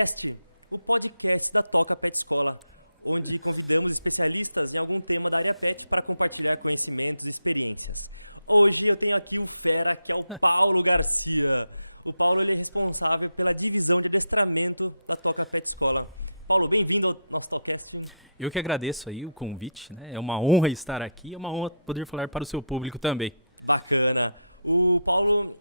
Tocast, o podcast da Toca Pet Escola, onde convidamos especialistas em algum tema da área pet para compartilhar conhecimentos e experiências. Hoje eu tenho aqui o fera, que é o Paulo Garcia. O Paulo é responsável pela divisão de adestramento da Toca Pet Escola. Paulo, bem-vindo ao nosso podcast. Eu que agradeço aí o convite, né? É uma honra estar aqui, é uma honra poder falar para o seu público também. Bacana. O Paulo,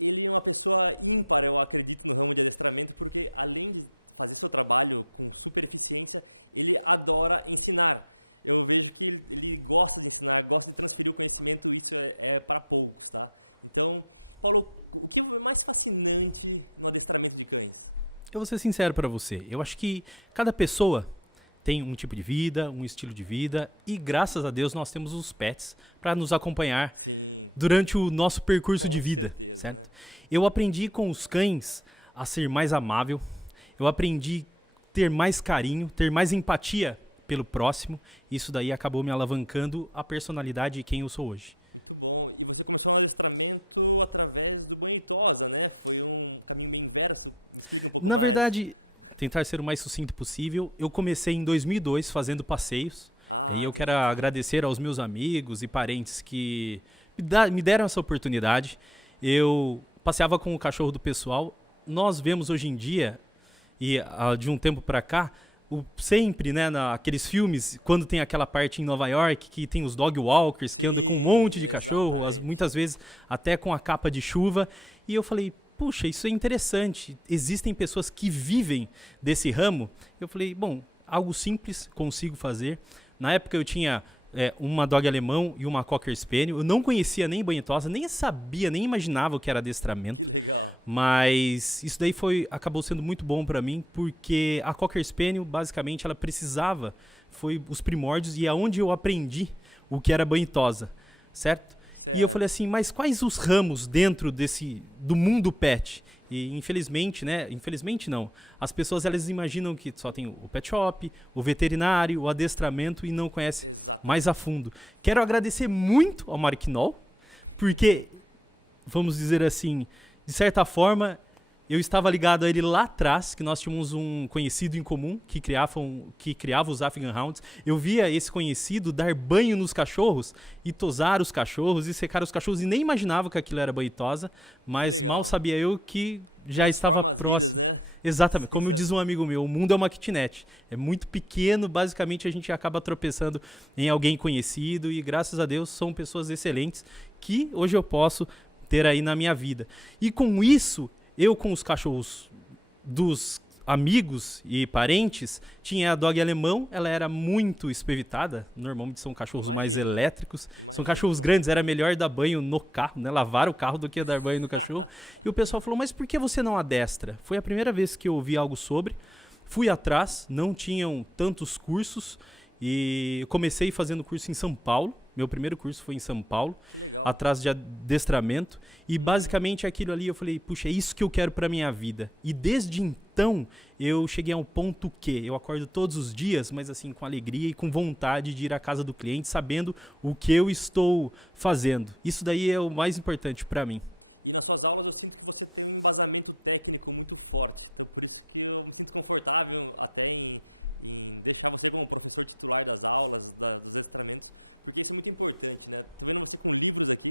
ele é uma pessoa ímpar, eu acredito, no ramo de adestramento, porque além de fazer seu trabalho com super eficiência, ele adora ensinar. Eu vejo que ele gosta de ensinar, gosta de transferir o conhecimento, isso é para poucos, tá? Então, Paulo, o que é mais fascinante no adestramento de cães? Eu vou ser sincero para você, eu acho que cada pessoa tem um tipo de vida, um estilo de vida e graças a Deus nós temos os pets para nos acompanhar durante o nosso percurso de vida, certo? Eu aprendi com os cães a ser mais amável, eu aprendi a ter mais carinho, ter mais empatia pelo próximo, isso daí acabou me alavancando a personalidade de quem eu sou hoje. Bom, e você procurou um adestramento através do banho e tosa, né? Foi um caminho bem inverso. Na verdade, tentar ser o mais sucinto possível, eu comecei em 2002 fazendo passeios, e aí eu quero agradecer aos meus amigos e parentes que me deram essa oportunidade. Eu passeava com o cachorro do pessoal, nós vemos hoje em dia, e de um tempo para cá, sempre, né, naqueles filmes, quando tem aquela parte em Nova York, que tem os dog walkers, que andam com um monte de cachorro, muitas vezes até com a capa de chuva, e eu falei, puxa, isso é interessante, existem pessoas que vivem desse ramo. Eu falei, bom, algo simples, consigo fazer. Na época eu tinha uma dog alemão e uma cocker spaniel, eu não conhecia nem banho e tosa, nem sabia, nem imaginava o que era adestramento. Mas isso daí acabou sendo muito bom para mim, porque a cocker spaniel, basicamente, ela precisava, foi os primórdios e é onde eu aprendi o que era banho e tosa, certo? E eu falei assim, mas quais os ramos dentro do mundo pet? E infelizmente, né? Infelizmente não. As pessoas elas imaginam que só tem o pet shop, o veterinário, o adestramento e não conhecem mais a fundo. Quero agradecer muito ao Marquinol, porque, vamos dizer assim, de certa forma, eu estava ligado a ele lá atrás, que nós tínhamos um conhecido em comum que criava os Afghan Hounds. Eu via esse conhecido dar banho nos cachorros e tosar os cachorros e secar os cachorros e nem imaginava que aquilo era banho e tosa, mas mal sabia eu que já estava próximo. Exatamente, como diz um amigo meu, o mundo é uma kitnet. É muito pequeno, basicamente a gente acaba tropeçando em alguém conhecido e graças a Deus são pessoas excelentes que hoje eu posso ter aí na minha vida. E com isso, eu com os cachorros dos amigos e parentes, tinha a dog alemão, ela era muito espevitada, normalmente são cachorros mais elétricos, são cachorros grandes, era melhor dar banho no carro, né, lavar o carro do que dar banho no cachorro. E o pessoal falou, mas por que você não adestra? Foi a primeira vez que eu ouvi algo sobre, fui atrás, não tinham tantos cursos, e eu comecei fazendo curso em São Paulo, meu primeiro curso foi em São Paulo, atrás de adestramento, e basicamente aquilo ali eu falei, puxa, é isso que eu quero para minha vida. E desde então eu cheguei a um ponto que eu acordo todos os dias, mas assim com alegria e com vontade de ir à casa do cliente, sabendo o que eu estou fazendo. Isso daí é o mais importante para mim. E nas suas aulas eu sinto que você tem um embasamento técnico muito forte, por isso que eu me sinto confortável até em deixar você como professor titular das aulas, dos adestramento, porque isso é muito importante, né? Vendo você com livros aqui.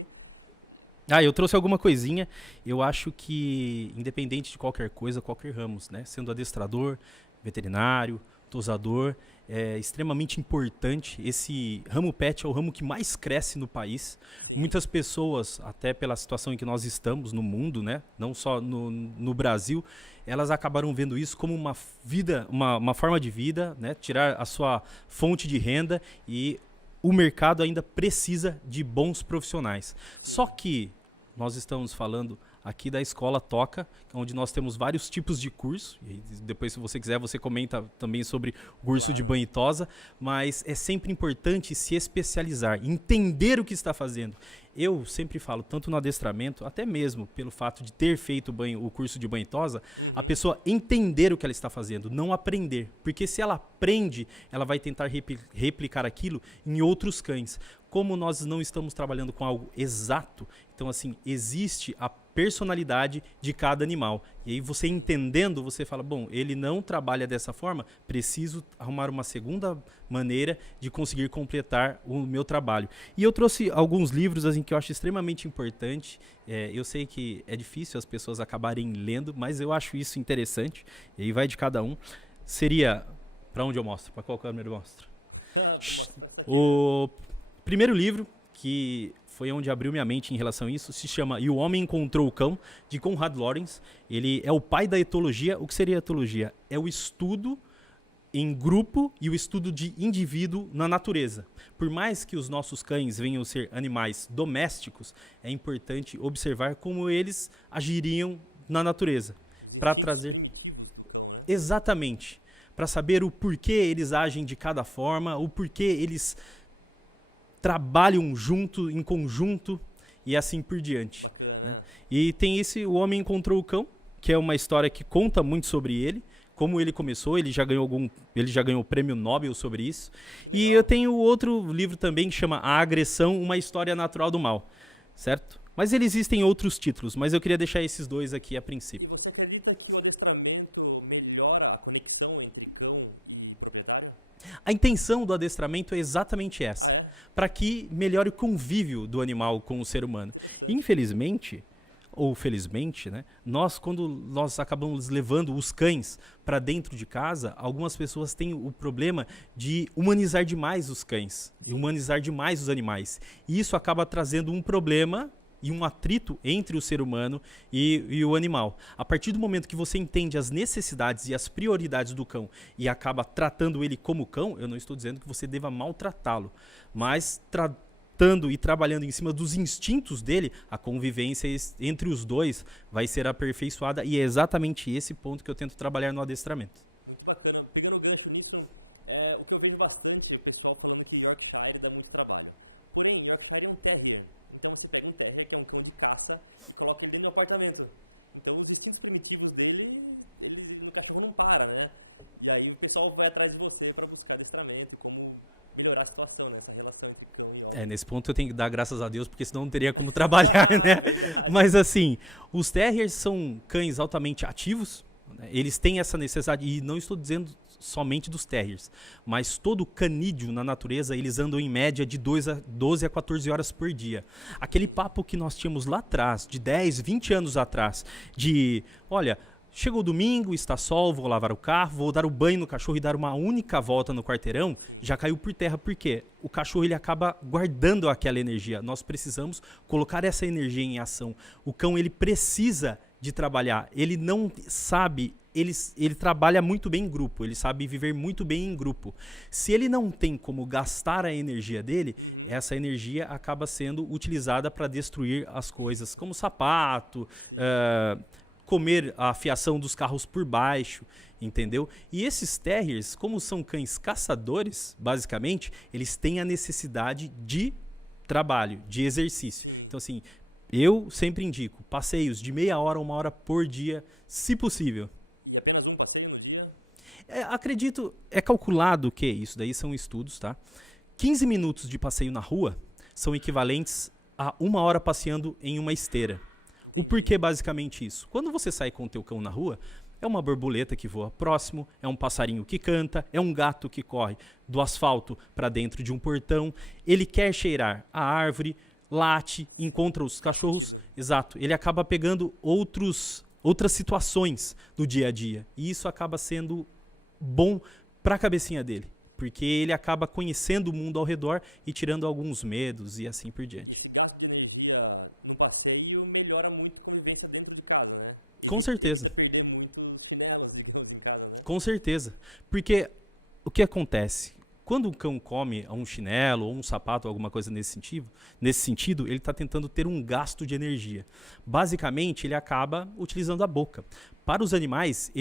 Eu trouxe alguma coisinha. Eu acho que, independente de qualquer coisa, qualquer ramos, né? Sendo adestrador, veterinário, tosador, é extremamente importante. Esse ramo pet é o ramo que mais cresce no país. Muitas pessoas, até pela situação em que nós estamos no mundo, né? Não só no Brasil, elas acabaram vendo isso como uma vida, uma forma de vida, né? Tirar a sua fonte de renda e o mercado ainda precisa de bons profissionais. Só que nós estamos falando aqui da Escola Toca, onde nós temos vários tipos de curso. E depois, se você quiser, você comenta também sobre o curso de banho e tosa. Mas é sempre importante se especializar, entender o que está fazendo. Eu sempre falo, tanto no adestramento, até mesmo pelo fato de ter feito o curso de banho e tosa, a pessoa entender o que ela está fazendo, não aprender. Porque se ela aprende, ela vai tentar replicar aquilo em outros cães. Como nós não estamos trabalhando com algo exato, então assim, existe a personalidade de cada animal. E aí você entendendo, você fala, bom, ele não trabalha dessa forma, preciso arrumar uma segunda maneira de conseguir completar o meu trabalho. E eu trouxe alguns livros assim, que eu acho extremamente importante. Eu sei que é difícil as pessoas acabarem lendo, mas eu acho isso interessante. E aí vai de cada um. Seria, para onde eu mostro? Para qual câmera eu mostro? O primeiro livro, que foi onde abriu minha mente em relação a isso, se chama E o Homem Encontrou o Cão, de Konrad Lorenz. Ele é o pai da etologia. O que seria a etologia? É o estudo em grupo e o estudo de indivíduo na natureza. Por mais que os nossos cães venham a ser animais domésticos, é importante observar como eles agiriam na natureza. Para trazer... Exatamente. Para saber o porquê eles agem de cada forma, o porquê eles trabalham junto, em conjunto e assim por diante. Né? E tem esse O Homem Encontrou o Cão, que é uma história que conta muito sobre ele, como ele começou, ele já ganhou o prêmio Nobel sobre isso. E eu tenho outro livro também que chama A Agressão, uma história natural do mal, certo? Mas existem outros títulos, mas eu queria deixar esses dois aqui a princípio. Você acredita que o adestramento melhora a conexão entre cão e proprietário? A intenção do adestramento é exatamente essa. Para que melhore o convívio do animal com o ser humano. Infelizmente, ou felizmente, né, quando nós acabamos levando os cães para dentro de casa, algumas pessoas têm o problema de humanizar demais os cães, e humanizar demais os animais. E isso acaba trazendo um problema e um atrito entre o ser humano e o animal. A partir do momento que você entende as necessidades e as prioridades do cão e acaba tratando ele como cão, eu não estou dizendo que você deva maltratá-lo, mas tratando e trabalhando em cima dos instintos dele, a convivência entre os dois vai ser aperfeiçoada, e é exatamente esse ponto que eu tento trabalhar no adestramento. Muito bacana. Pegando gancho nisso, o que eu vejo bastante é o pessoal falando que o Yorkshire dá muito trabalho. Porém, o Yorkshire é um terrier. Então você pega um terrier, que é um cão de caça, e coloca ele dentro do apartamento. Então os instintos primitivos dele, o cachorro não para, né? E aí o pessoal vai atrás de você para buscar adestramento, como melhorar a situação, essa relação. Nesse ponto eu tenho que dar graças a Deus, porque senão não teria como trabalhar, né? Mas assim, os terriers são cães altamente ativos, né? Eles têm essa necessidade, e não estou dizendo somente dos terriers, mas todo canídeo na natureza, eles andam em média de 12 a 14 horas por dia. Aquele papo que nós tínhamos lá atrás, de 10, 20 anos atrás, de, olha, chegou o domingo, está sol, vou lavar o carro, vou dar o banho no cachorro e dar uma única volta no quarteirão, já caiu por terra. Por quê? O cachorro ele acaba guardando aquela energia. Nós precisamos colocar essa energia em ação. O cão ele precisa de trabalhar. Ele não sabe, ele trabalha muito bem em grupo, ele sabe viver muito bem em grupo. Se ele não tem como gastar a energia dele, essa energia acaba sendo utilizada para destruir as coisas, como sapato, comer a fiação dos carros por baixo, entendeu? E esses terriers, como são cães caçadores, basicamente, eles têm a necessidade de trabalho, de exercício. Então, assim, eu sempre indico passeios de meia hora a 1 hora por dia, se possível. E apenas um passeio no dia? Acredito, é calculado que isso daí são estudos, tá? 15 minutos de passeio na rua são equivalentes a 1 hora passeando em uma esteira. O porquê basicamente isso? Quando você sai com o teu cão na rua, é uma borboleta que voa próximo, é um passarinho que canta, é um gato que corre do asfalto para dentro de um portão, ele quer cheirar a árvore, late, encontra os cachorros, exato, ele acaba pegando outras situações do dia a dia, e isso acaba sendo bom para a cabecinha dele, porque ele acaba conhecendo o mundo ao redor e tirando alguns medos e assim por diante. Com certeza. Com certeza. Porque o que acontece? Quando o cão come um chinelo ou um sapato, alguma coisa nesse sentido, ele está tentando ter um gasto de energia. Basicamente, ele acaba utilizando a boca. Para os animais,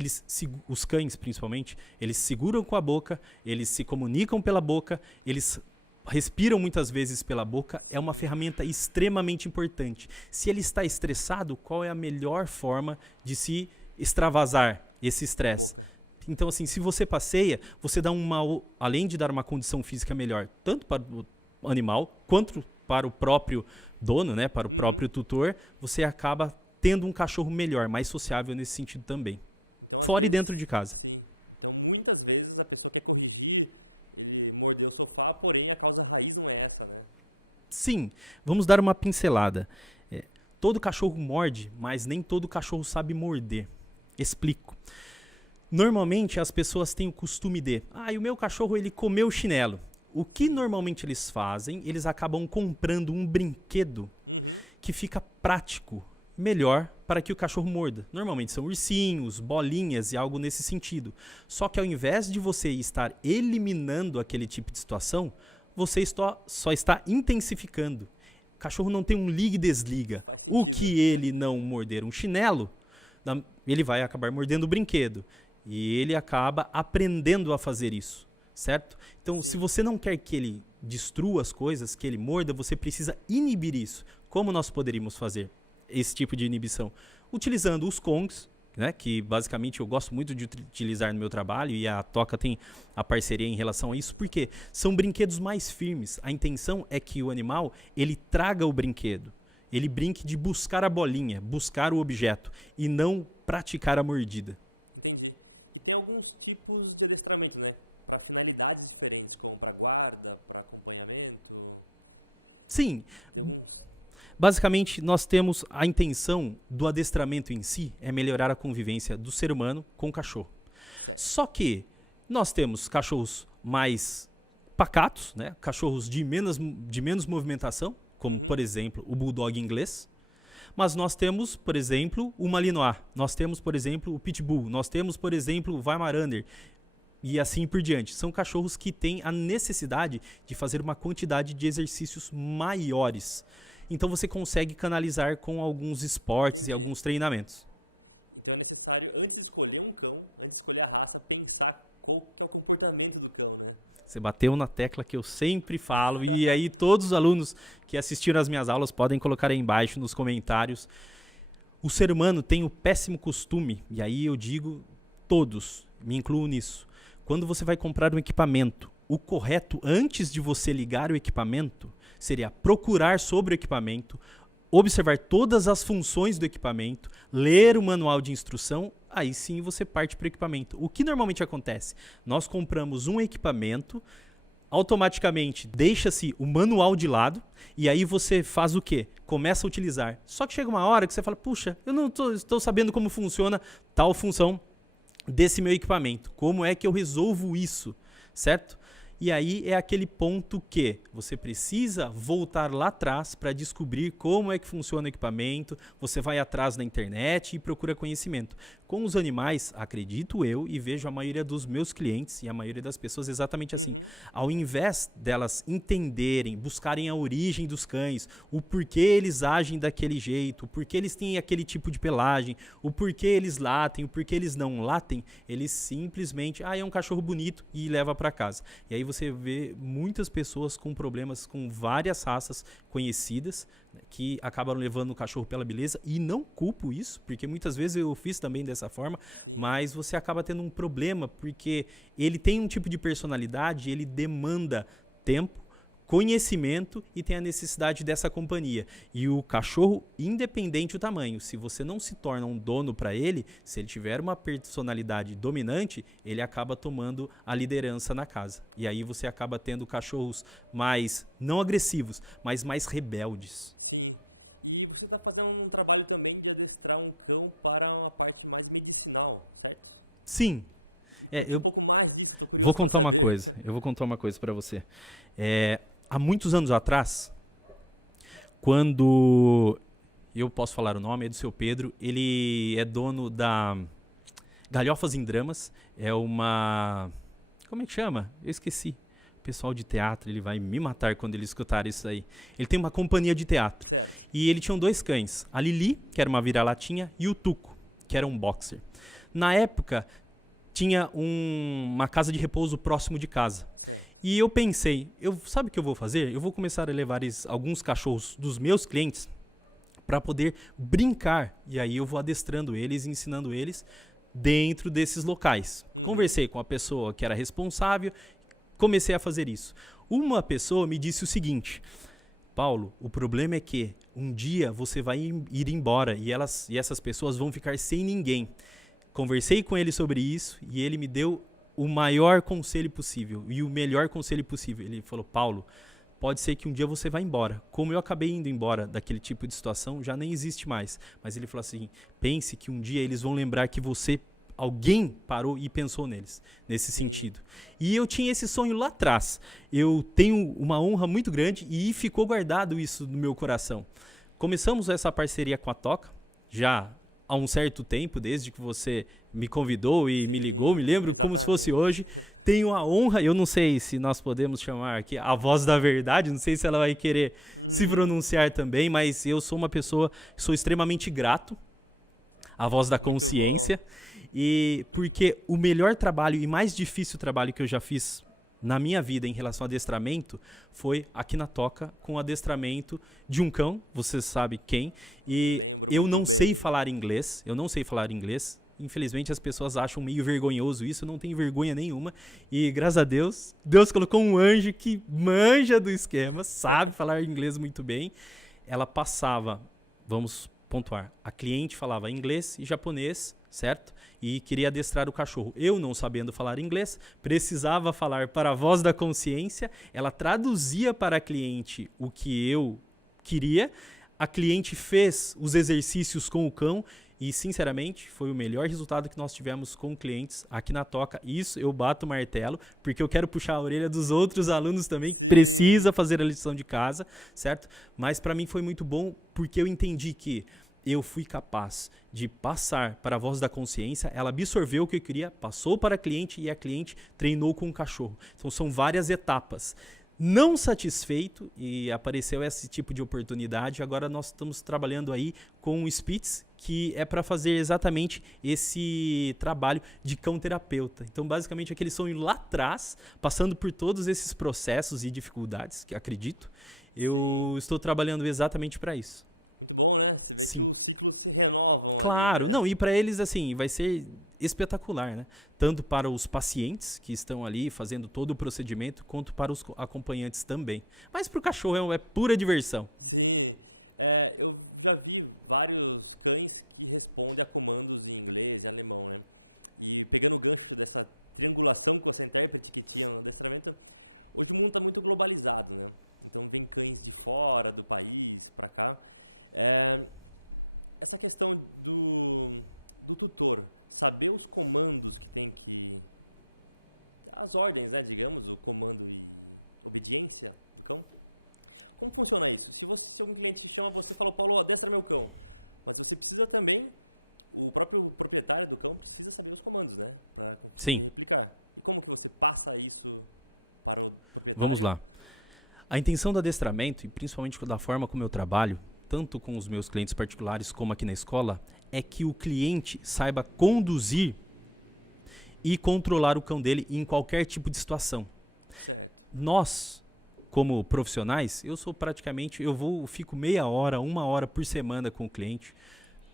os cães principalmente, eles seguram com a boca, eles se comunicam pela boca, eles respiram muitas vezes pela boca, é uma ferramenta extremamente importante. Se ele está estressado, qual é a melhor forma de se extravasar esse estresse? Então, assim, se você passeia, você dá além de dar uma condição física melhor, tanto para o animal, quanto para o próprio dono, né, para o próprio tutor, você acaba tendo um cachorro melhor, mais sociável nesse sentido também. Fora e dentro de casa. Então, muitas vezes a pessoa quer corrigir, ele mordeu o sofá, porém a causa raiz não é essa, né? Sim, vamos dar uma pincelada. Todo cachorro morde, mas nem todo cachorro sabe morder. Explico. Normalmente as pessoas têm o costume de, e o meu cachorro ele comeu o chinelo. O que normalmente eles fazem? Eles acabam comprando um brinquedo que fica prático, melhor para que o cachorro morda. Normalmente são ursinhos, bolinhas e algo nesse sentido. Só que ao invés de você estar eliminando aquele tipo de situação, você só está intensificando. O cachorro não tem um liga e desliga. O que ele não morder um chinelo, ele vai acabar mordendo o brinquedo. E ele acaba aprendendo a fazer isso, certo? Então, se você não quer que ele destrua as coisas, que ele morda, você precisa inibir isso. Como nós poderíamos fazer esse tipo de inibição? Utilizando os Kongs, né, que basicamente eu gosto muito de utilizar no meu trabalho, e a Toca tem a parceria em relação a isso, porque são brinquedos mais firmes. A intenção é que o animal ele traga o brinquedo, ele brinque de buscar a bolinha, buscar o objeto, e não praticar a mordida. Entendi. Tem alguns tipos de adestramento, né? Para finalidades diferentes, como para guarda, para acompanhamento. Sim. Basicamente, nós temos a intenção do adestramento em si é melhorar a convivência do ser humano com o cachorro. Só que nós temos cachorros mais pacatos, né? Cachorros de menos movimentação, como, por exemplo, o Bulldog inglês. Mas nós temos, por exemplo, o Malinois. Nós temos, por exemplo, o Pitbull. Nós temos, por exemplo, o Weimaraner. E assim por diante. São cachorros que têm a necessidade de fazer uma quantidade de exercícios maiores. Então você consegue canalizar com alguns esportes e alguns treinamentos. Então é necessário, antes de escolher um cão, antes de escolher a raça, pensar qual é o comportamento do cão, né? Você bateu na tecla que eu sempre falo, e aí todos os alunos que assistiram às minhas aulas podem colocar aí embaixo nos comentários. O ser humano tem o péssimo costume, e aí eu digo todos, me incluo nisso. Quando você vai comprar um equipamento, o correto antes de você ligar o equipamento seria procurar sobre o equipamento, observar todas as funções do equipamento, ler o manual de instrução, aí sim você parte para o equipamento. O que normalmente acontece? Nós compramos um equipamento, automaticamente deixa-se o manual de lado e aí você faz o quê? Começa a utilizar. Só que chega uma hora que você fala, puxa, eu não estou sabendo como funciona tal função desse meu equipamento. Como é que eu resolvo isso? Certo? E aí é aquele ponto que você precisa voltar lá atrás para descobrir como é que funciona o equipamento, você vai atrás na internet e procura conhecimento. Com os animais, acredito eu, e vejo a maioria dos meus clientes e a maioria das pessoas exatamente assim. Ao invés delas entenderem, buscarem a origem dos cães, o porquê eles agem daquele jeito, o porquê eles têm aquele tipo de pelagem, o porquê eles latem, o porquê eles não latem, eles simplesmente, é um cachorro bonito e leva para casa. E aí você vê muitas pessoas com problemas com várias raças conhecidas, né, que acabam levando o cachorro pela beleza, e não culpo isso, porque muitas vezes eu fiz também dessa forma, mas você acaba tendo um problema porque ele tem um tipo de personalidade, ele demanda tempo, conhecimento e tem a necessidade dessa companhia. E o cachorro, independente do tamanho, se você não se torna um dono para ele, se ele tiver uma personalidade dominante, ele acaba tomando a liderança na casa. E aí você acaba tendo cachorros mais, não agressivos, mas mais rebeldes. Sim. E você está fazendo um trabalho também de adestrar um cão para uma parte mais medicinal, certo? Sim. Um pouco mais disso. Vou contar uma coisa. Eu vou contar uma coisa para você. Há muitos anos atrás, quando eu posso falar o nome, é do seu Pedro, ele é dono da Galhofas em Dramas, é uma... Como é que chama? Eu esqueci. O pessoal de teatro, ele vai me matar quando ele escutar isso aí. Ele tem uma companhia de teatro. E ele tinha 2 cães, a Lili, que era uma vira-latinha, e o Tuco, que era um boxer. Na época, tinha uma casa de repouso próximo de casa. E eu pensei, sabe o que eu vou fazer? Eu vou começar a levar alguns cachorros dos meus clientes para poder brincar. E aí eu vou adestrando eles, ensinando eles dentro desses locais. Conversei com a pessoa que era responsável, comecei a fazer isso. Uma pessoa me disse o seguinte, Paulo, o problema é que um dia você vai ir embora e essas pessoas vão ficar sem ninguém. Conversei com ele sobre isso e ele me deu o maior conselho possível e o melhor conselho possível. Ele falou, Paulo, pode ser que um dia você vá embora. Como eu acabei indo embora daquele tipo de situação, já nem existe mais. Mas ele falou assim, pense que um dia eles vão lembrar que alguém parou e pensou neles, nesse sentido. E eu tinha esse sonho lá atrás. Eu tenho uma honra muito grande e ficou guardado isso no meu coração. Começamos essa parceria com a Toca, já há um certo tempo, desde que você me convidou e me ligou, me lembro como se fosse hoje. Tenho a honra, eu não sei se nós podemos chamar aqui a voz da verdade, não sei se ela vai querer se pronunciar também, mas eu sou uma pessoa, sou extremamente grato à voz da consciência. E porque o melhor trabalho e mais difícil trabalho que eu já fiz na minha vida em relação ao adestramento foi aqui na Toca com o adestramento de um cão, você sabe quem, e eu não sei falar inglês, infelizmente as pessoas acham meio vergonhoso isso, eu não tenho vergonha nenhuma, e graças a Deus, Deus colocou um anjo que manja do esquema, sabe falar inglês muito bem, ela passava, vamos pontuar, a cliente falava inglês e japonês, certo? E queria adestrar o cachorro. Eu, não sabendo falar inglês, precisava falar para a voz da consciência, ela traduzia para a cliente o que eu queria, a cliente fez os exercícios com o cão e, sinceramente, foi o melhor resultado que nós tivemos com clientes aqui na Toca. Isso eu bato o martelo, porque eu quero puxar a orelha dos outros alunos também, que precisa fazer a lição de casa, certo? Mas para mim foi muito bom, porque eu entendi que eu fui capaz de passar para a voz da consciência, ela absorveu o que eu queria, passou para a cliente e a cliente treinou com o cachorro. Então são várias etapas. Não satisfeito e apareceu esse tipo de oportunidade, agora nós estamos trabalhando aí com o Spitz, que é para fazer exatamente esse trabalho de cão-terapeuta. Então basicamente aquele sonho lá atrás, passando por todos esses processos e dificuldades, que acredito, eu estou trabalhando exatamente para isso. Sim. Claro, não, e para eles assim, vai ser espetacular, né? Tanto para os pacientes que estão ali fazendo todo o procedimento, quanto para os acompanhantes também. Mas para o cachorro é pura diversão. Sim, eu já vi vários cães que respondem a comandos em inglês e alemão, né? E pegando o gancho dessa triangulação que você intérprete, que tem o adestramento, o mundo está muito globalizado, né? Então tem cães de fora do país, para cá. Essa questão do tutor, saber os comandos que tem que... as ordens, né, digamos, o comando de obediência, tanto. Como funciona isso? Se você é um cliente que chama você e fala, Paulo, adestra meu cão, mas você precisa também, o próprio proprietário do cão precisa saber os comandos, né? Sim. Como que você passa isso para o proprietário? Vamos lá. A intenção do adestramento, e principalmente da forma como eu trabalho, tanto com os meus clientes particulares como aqui na escola, é que o cliente saiba conduzir e controlar o cão dele em qualquer tipo de situação. Nós, como profissionais, fico meia hora, 1 hora por semana com o cliente.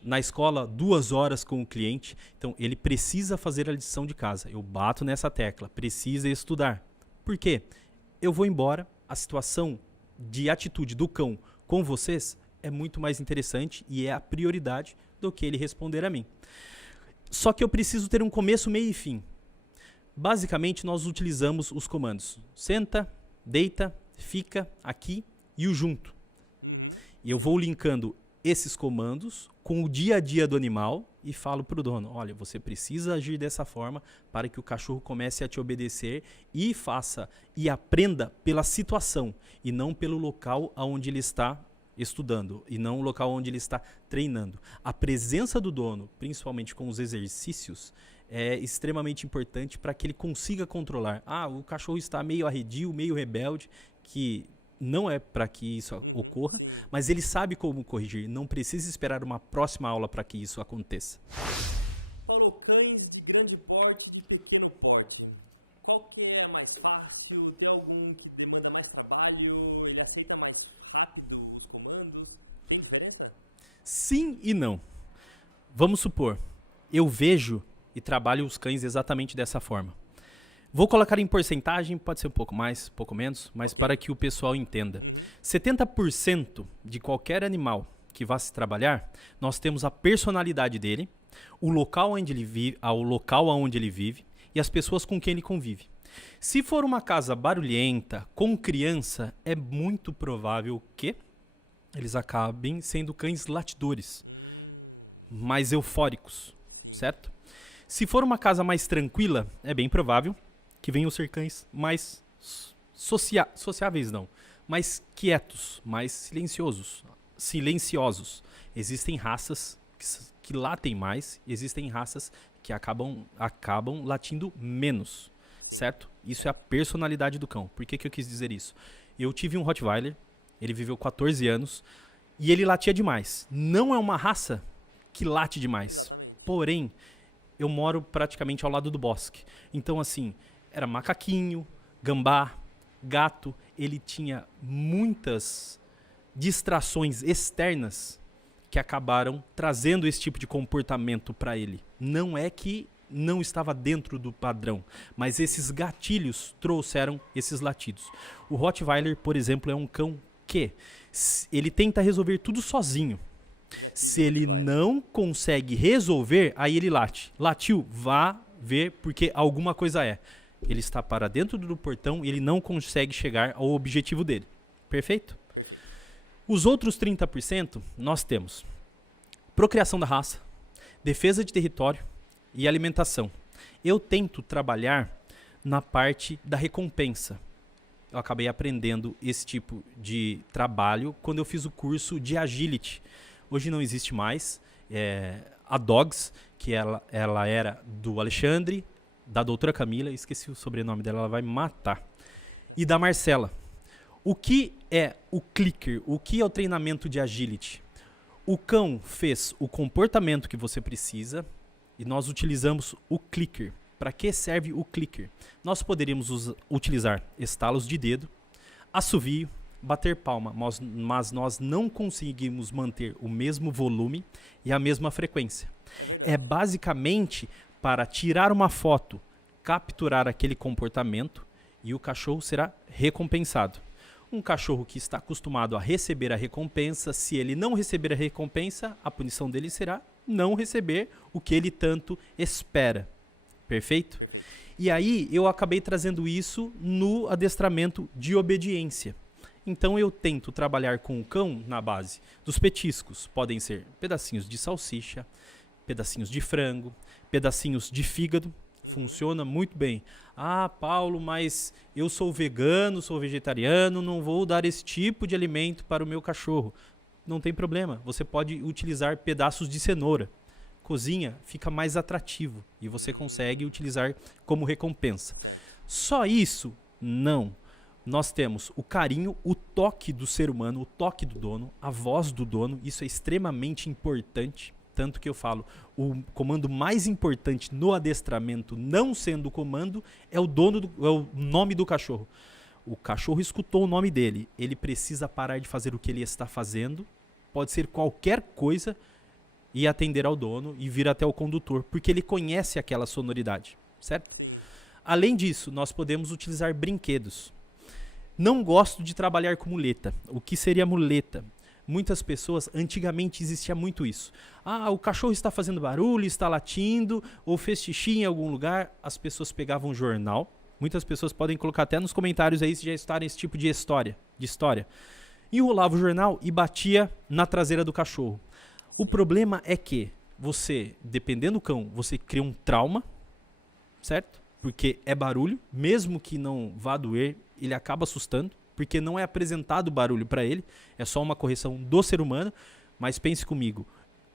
Na escola, 2 horas com o cliente. Então, ele precisa fazer a lição de casa. Eu bato nessa tecla, precisa estudar. Por quê? Eu vou embora, a situação de atitude do cão com vocês é muito mais interessante e é a prioridade do que ele responder a mim. Só que eu preciso ter um começo, meio e fim. Basicamente, nós utilizamos os comandos senta, deita, fica, aqui e o junto. E eu vou linkando esses comandos com o dia a dia do animal e falo para o dono, olha, você precisa agir dessa forma para que o cachorro comece a te obedecer e faça e aprenda pela situação e não pelo local onde ele está estudando e não o local onde ele está treinando. A presença do dono, principalmente com os exercícios, é extremamente importante para que ele consiga controlar. O cachorro está meio arredio, meio rebelde, que não é para que isso ocorra, mas ele sabe como corrigir. Não precisa esperar uma próxima aula para que isso aconteça. Paulo, cães de grande porte e pequeno porte. Qual que é mais fácil? Tem algum que demanda mais trabalho? Ele aceita mais rápido os comandos? Tem diferença? Sim e não. Vamos supor, eu vejo e trabalho os cães exatamente dessa forma. Vou colocar em porcentagem, pode ser um pouco mais, um pouco menos, mas para que o pessoal entenda. 70% de qualquer animal que vá se trabalhar, nós temos a personalidade dele, o local onde ele vive e as pessoas com quem ele convive. Se for uma casa barulhenta, com criança, é muito provável que eles acabem sendo cães latidores, mais eufóricos, certo? Se for uma casa mais tranquila, é bem provável que venham ser cães mais sociáveis, não, mais quietos, mais silenciosos. Existem raças que latem mais, existem raças que acabam latindo menos, certo? Isso é a personalidade do cão. Por que eu quis dizer isso? Eu tive um Rottweiler, ele viveu 14 anos e ele latia demais. Não é uma raça que late demais, porém, eu moro praticamente ao lado do bosque. Então, assim, era macaquinho, gambá, gato, ele tinha muitas distrações externas que acabaram trazendo esse tipo de comportamento para ele. Não é que não estava dentro do padrão, mas esses gatilhos trouxeram esses latidos. O Rottweiler, por exemplo, é um cão que ele tenta resolver tudo sozinho. Se ele não consegue resolver, aí ele late. Latiu, vá ver porque alguma coisa é. Ele está para dentro do portão e ele não consegue chegar ao objetivo dele. Perfeito? Os outros 30% nós temos procriação da raça, defesa de território e alimentação. Eu tento trabalhar na parte da recompensa. Eu acabei aprendendo esse tipo de trabalho quando eu fiz o curso de Agility. Hoje não existe mais. A Dogs, que ela era do Alexandre, da doutora Camila, esqueci o sobrenome dela, ela vai me matar, e da Marcela. O que é o clicker? O que é o treinamento de Agility? O cão fez o comportamento que você precisa e nós utilizamos o clicker. Para que serve o clicker? Nós poderíamos utilizar estalos de dedo, assovio, bater palma, mas nós não conseguimos manter o mesmo volume e a mesma frequência. É basicamente para tirar uma foto, capturar aquele comportamento e o cachorro será recompensado. Um cachorro que está acostumado a receber a recompensa, se ele não receber a recompensa, a punição dele será não receber o que ele tanto espera. Perfeito? E aí eu acabei trazendo isso no adestramento de obediência. Então eu tento trabalhar com o cão na base dos petiscos. Podem ser pedacinhos de salsicha, pedacinhos de frango, pedacinhos de fígado. Funciona muito bem. Ah, Paulo, mas eu sou vegano, sou vegetariano, não vou dar esse tipo de alimento para o meu cachorro. Não tem problema, você pode utilizar pedaços de cenoura. Cozinha, fica mais atrativo e você consegue utilizar como recompensa. Só isso? Não. Nós temos o carinho, o toque do ser humano, o toque do dono, a voz do dono, isso é extremamente importante. Tanto que eu falo, o comando mais importante no adestramento, não sendo o comando, é o nome do cachorro. O cachorro escutou o nome dele, ele precisa parar de fazer o que ele está fazendo, pode ser qualquer coisa, e atender ao dono e vir até o condutor, porque ele conhece aquela sonoridade, certo? Além disso, nós podemos utilizar brinquedos. Não gosto de trabalhar com muleta. O que seria muleta? Muitas pessoas, antigamente existia muito isso. Ah, o cachorro está fazendo barulho, está latindo, ou fez xixi em algum lugar. As pessoas pegavam um jornal. Muitas pessoas podem colocar até nos comentários aí se já está nesse tipo de história. Enrolava o jornal e batia na traseira do cachorro. O problema é que você, dependendo do cão, você cria um trauma, certo? Porque é barulho, mesmo que não vá doer, ele acaba assustando. Porque não é apresentado barulho para ele, é só uma correção do ser humano, mas pense comigo,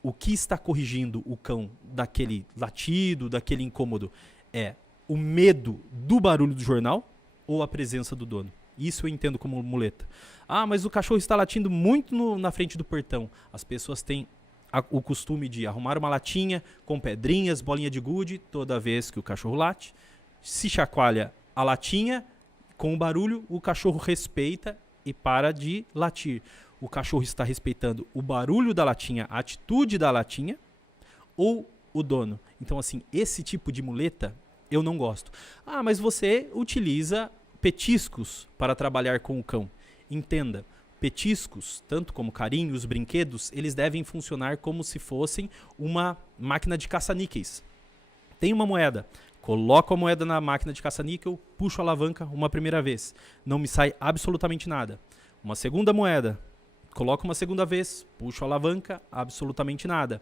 o que está corrigindo o cão daquele latido, daquele incômodo, é o medo do barulho do jornal ou a presença do dono? Isso eu entendo como muleta. Ah, mas o cachorro está latindo muito na frente do portão. As pessoas têm o costume de arrumar uma latinha com pedrinhas, bolinha de gude, toda vez que o cachorro late, se chacoalha a latinha. Com o barulho, o cachorro respeita e para de latir. O cachorro está respeitando o barulho da latinha, a atitude da latinha ou o dono. Então, assim, esse tipo de muleta Eu não gosto. Ah, mas você utiliza petiscos para trabalhar com o cão. Entenda, petiscos, tanto como carinhos, brinquedos, eles devem funcionar como se fossem uma máquina de caça-níqueis. Tem uma moeda, coloco a moeda na máquina de caça-níquel, puxo a alavanca uma primeira vez. Não me sai absolutamente nada. Uma segunda moeda, coloco uma segunda vez, puxo a alavanca, absolutamente nada.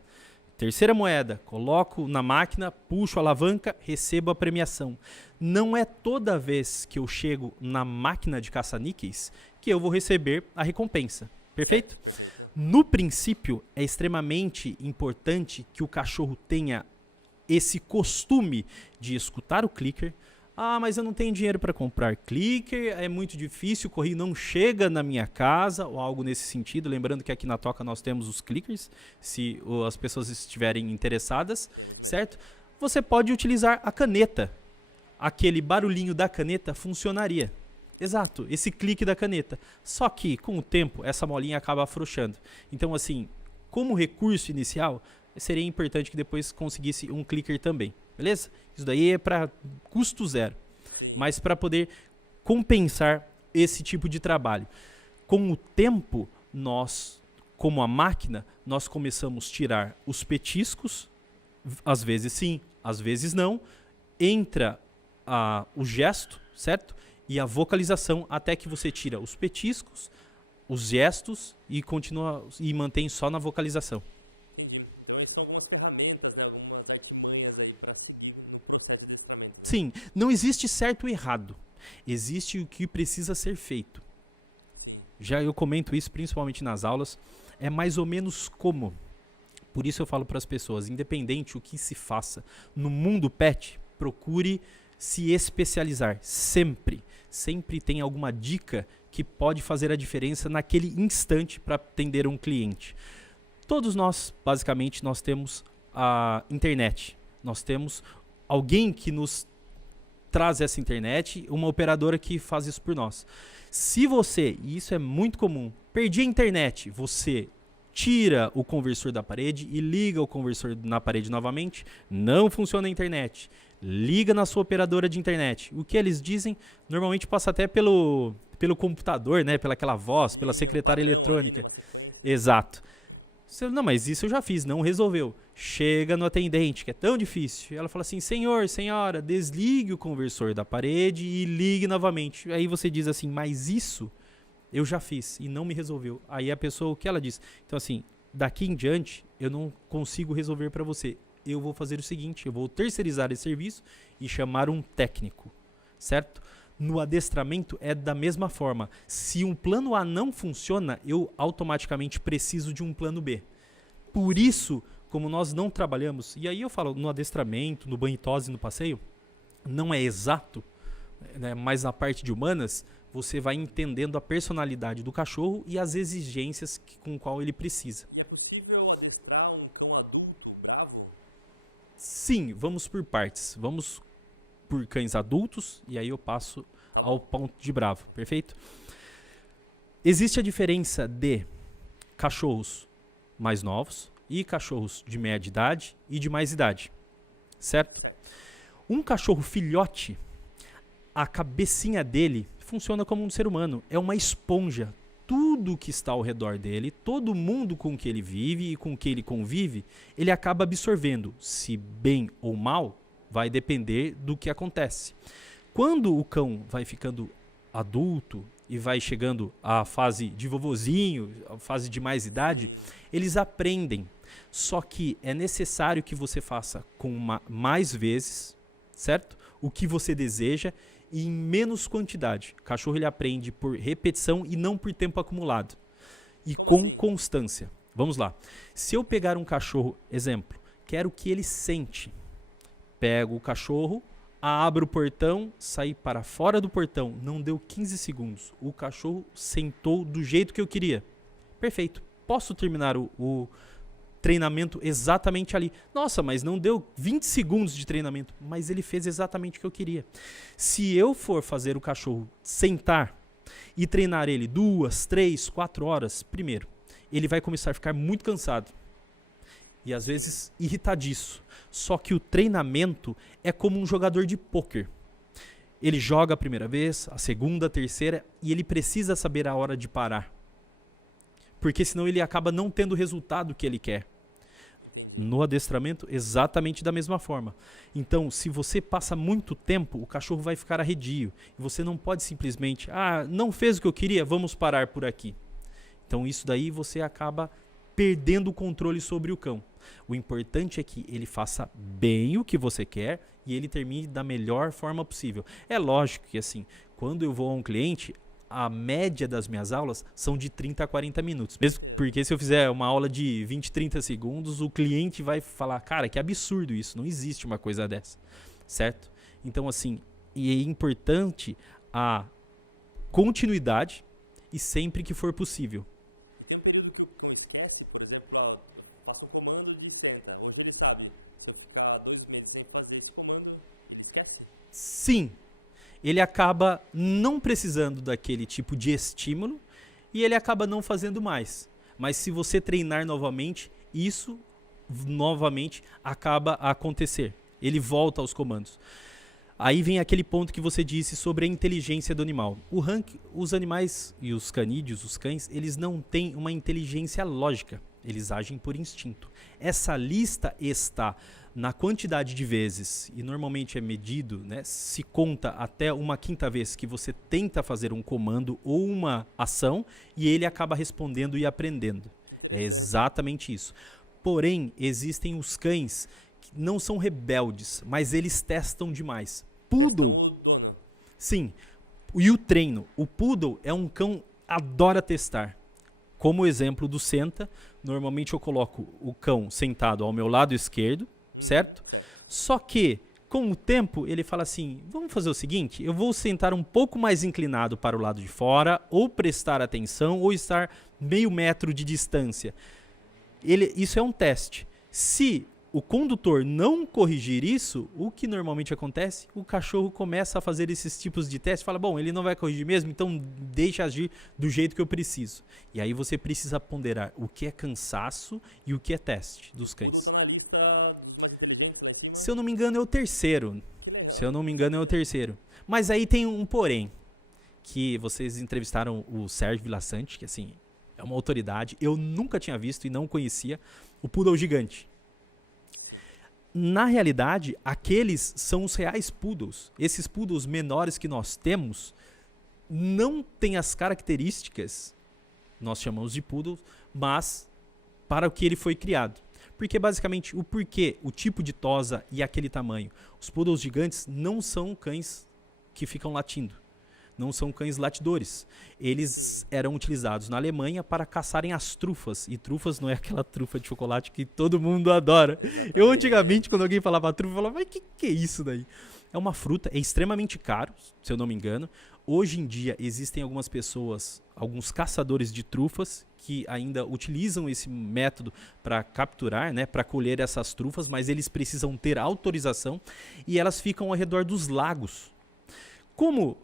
Terceira moeda, coloco na máquina, puxo a alavanca, recebo a premiação. Não é toda vez que eu chego na máquina de caça-níqueis que eu vou receber a recompensa. Perfeito? No princípio, é extremamente importante que o cachorro tenha esse costume de escutar o clicker. Ah, mas eu não tenho dinheiro para comprar clicker, é muito difícil, o correio não chega na minha casa, ou algo nesse sentido. Lembrando que aqui na Toca nós temos os clickers, se as pessoas estiverem interessadas, certo? Você pode utilizar a caneta. Aquele barulhinho da caneta funcionaria. Exato, esse clique da caneta. Só que, com o tempo, essa molinha acaba afrouxando. Então, assim, como recurso inicial, seria importante que depois conseguisse um clicker também. Beleza? Isso daí é para custo zero. Mas para poder compensar esse tipo de trabalho. Com o tempo, nós, como a máquina, nós começamos a tirar os petiscos. Às vezes sim, às vezes não. Entra o gesto, certo? E a vocalização, até que você tira os petiscos, os gestos e continua e mantém só na vocalização. Sim, não existe certo ou errado. Existe o que precisa ser feito. Já eu comento isso principalmente nas aulas. É mais ou menos como. Por isso eu falo para as pessoas, independente o que se faça no mundo pet, procure se especializar. Sempre. Sempre tem alguma dica que pode fazer a diferença naquele instante para atender um cliente. Todos nós, basicamente, nós temos a internet. Nós temos alguém que nos traz essa internet, uma operadora que faz isso por nós. Se você, e isso é muito comum, perdi a internet, você tira o conversor da parede e liga o conversor na parede novamente, não funciona a internet. Liga na sua operadora de internet. O que eles dizem, normalmente passa até pelo computador, né? Pelaquela voz, pela secretária eletrônica. Exato. Não, mas isso eu já fiz, não resolveu. Chega no atendente, que é tão difícil. Ela fala assim, senhor, senhora, desligue o conversor da parede e ligue novamente. Aí você diz assim, mas isso eu já fiz e não me resolveu. Aí a pessoa, o que ela diz? Então assim, daqui em diante eu não consigo resolver para você. Eu vou fazer o seguinte, eu vou terceirizar esse serviço e chamar um técnico, certo? No adestramento é da mesma forma. Se um plano A não funciona, eu automaticamente preciso de um plano B. Por isso, como nós não trabalhamos, e aí eu falo no adestramento, no banho e tosse, no passeio, não é exato, né, mas na parte de humanas, você vai entendendo a personalidade do cachorro e as exigências com qual ele precisa. É possível adestrar um cão adulto bravo? Sim, vamos por partes. Vamos por cães adultos e aí eu passo ao ponto de bravo, perfeito? Existe a diferença de cachorros mais novos e cachorros de média idade e de mais idade, certo? Um cachorro filhote, a cabecinha dele funciona como um ser humano, é uma esponja. Tudo que está ao redor dele, todo mundo com que ele vive e com que ele convive, ele acaba absorvendo, se bem ou mal, vai depender do que acontece. Quando o cão vai ficando adulto e vai chegando à fase de vovozinho, à fase de mais idade, eles aprendem. Só que é necessário que você faça com mais vezes, certo? O que você deseja e em menos quantidade. O cachorro ele aprende por repetição e não por tempo acumulado. E com constância. Vamos lá. Se eu pegar um cachorro, exemplo, quero que ele sente. Pego o cachorro, abro o portão, saí para fora do portão. Não deu 15 segundos. O cachorro sentou do jeito que eu queria. Perfeito. Posso terminar o treinamento exatamente ali. Nossa, mas não deu 20 segundos de treinamento. Mas ele fez exatamente o que eu queria. Se eu for fazer o cachorro sentar e treinar ele 2, 3, 4 horas, primeiro, ele vai começar a ficar muito cansado. e às vezes irritadiço. Só que o treinamento é como um jogador de pôquer. Ele joga a primeira vez, a segunda, a terceira, e ele precisa saber a hora de parar. Porque senão ele acaba não tendo o resultado que ele quer. No adestramento, exatamente da mesma forma. Então, se você passa muito tempo, o cachorro vai ficar arredio. E você não pode simplesmente, não fez o que eu queria, vamos parar por aqui. Então, isso daí você acaba perdendo o controle sobre o cão. O importante é que ele faça bem o que você quer e ele termine da melhor forma possível. É lógico que, assim, quando eu vou a um cliente, a média das minhas aulas são de 30 a 40 minutos. Mesmo porque se eu fizer uma aula de 20, 30 segundos, o cliente vai falar, cara, que absurdo isso, não existe uma coisa dessa, certo? Então, assim, e é importante a continuidade e sempre que for possível. Tem um período que o cão esquece, por exemplo, faça um comando de senta, onde ele sabe, se eu ficar 2 minutos sem fazer esse comando, ele esquece? Sim. Ele acaba não precisando daquele tipo de estímulo e ele acaba não fazendo mais. Mas se você treinar novamente, isso novamente acaba a acontecer. Ele volta aos comandos. Aí vem aquele ponto que você disse sobre a inteligência do animal. Os animais e os canídeos, os cães, eles não têm uma inteligência lógica. Eles agem por instinto. Essa lista está na quantidade de vezes, e normalmente é medido, né, se conta até uma quinta vez que você tenta fazer um comando ou uma ação e ele acaba respondendo e aprendendo. É exatamente isso. Porém, existem os cães que não são rebeldes, mas eles testam demais. Poodle, sim, e o treino. O Poodle é um cão que adora testar. Como exemplo do senta, normalmente eu coloco o cão sentado ao meu lado esquerdo, certo? Só que, com o tempo, ele fala assim, vamos fazer o seguinte, eu vou sentar um pouco mais inclinado para o lado de fora, ou prestar atenção, ou estar meio metro de distância. Isso é um teste. Se o condutor não corrigir isso, o que normalmente acontece? O cachorro começa a fazer esses tipos de testes, fala, bom, ele não vai corrigir mesmo, então deixa agir do jeito que eu preciso. E aí você precisa ponderar o que é cansaço e o que é teste dos cães. Se eu não me engano, é o terceiro. Mas aí tem um porém, que vocês entrevistaram o Sérgio Villassante, que assim, é uma autoridade. Eu nunca tinha visto e não conhecia o Poodle gigante. Na realidade, aqueles são os reais Poodles. Esses Poodles menores que nós temos não têm as características, nós chamamos de Poodles, mas para o que ele foi criado. Porque basicamente o tipo de tosa e aquele tamanho. Os Poodles gigantes não são cães que ficam latindo. Não são cães latidores. Eles eram utilizados na Alemanha para caçarem as trufas. E trufas não é aquela trufa de chocolate que todo mundo adora. Eu antigamente, quando alguém falava trufa, eu falava, mas que é isso daí? É uma fruta, é extremamente caro, se eu não me engano. Hoje em dia existem algumas pessoas, alguns caçadores de trufas que ainda utilizam esse método para capturar, né, para colher essas trufas, mas eles precisam ter autorização e elas ficam ao redor dos lagos. Como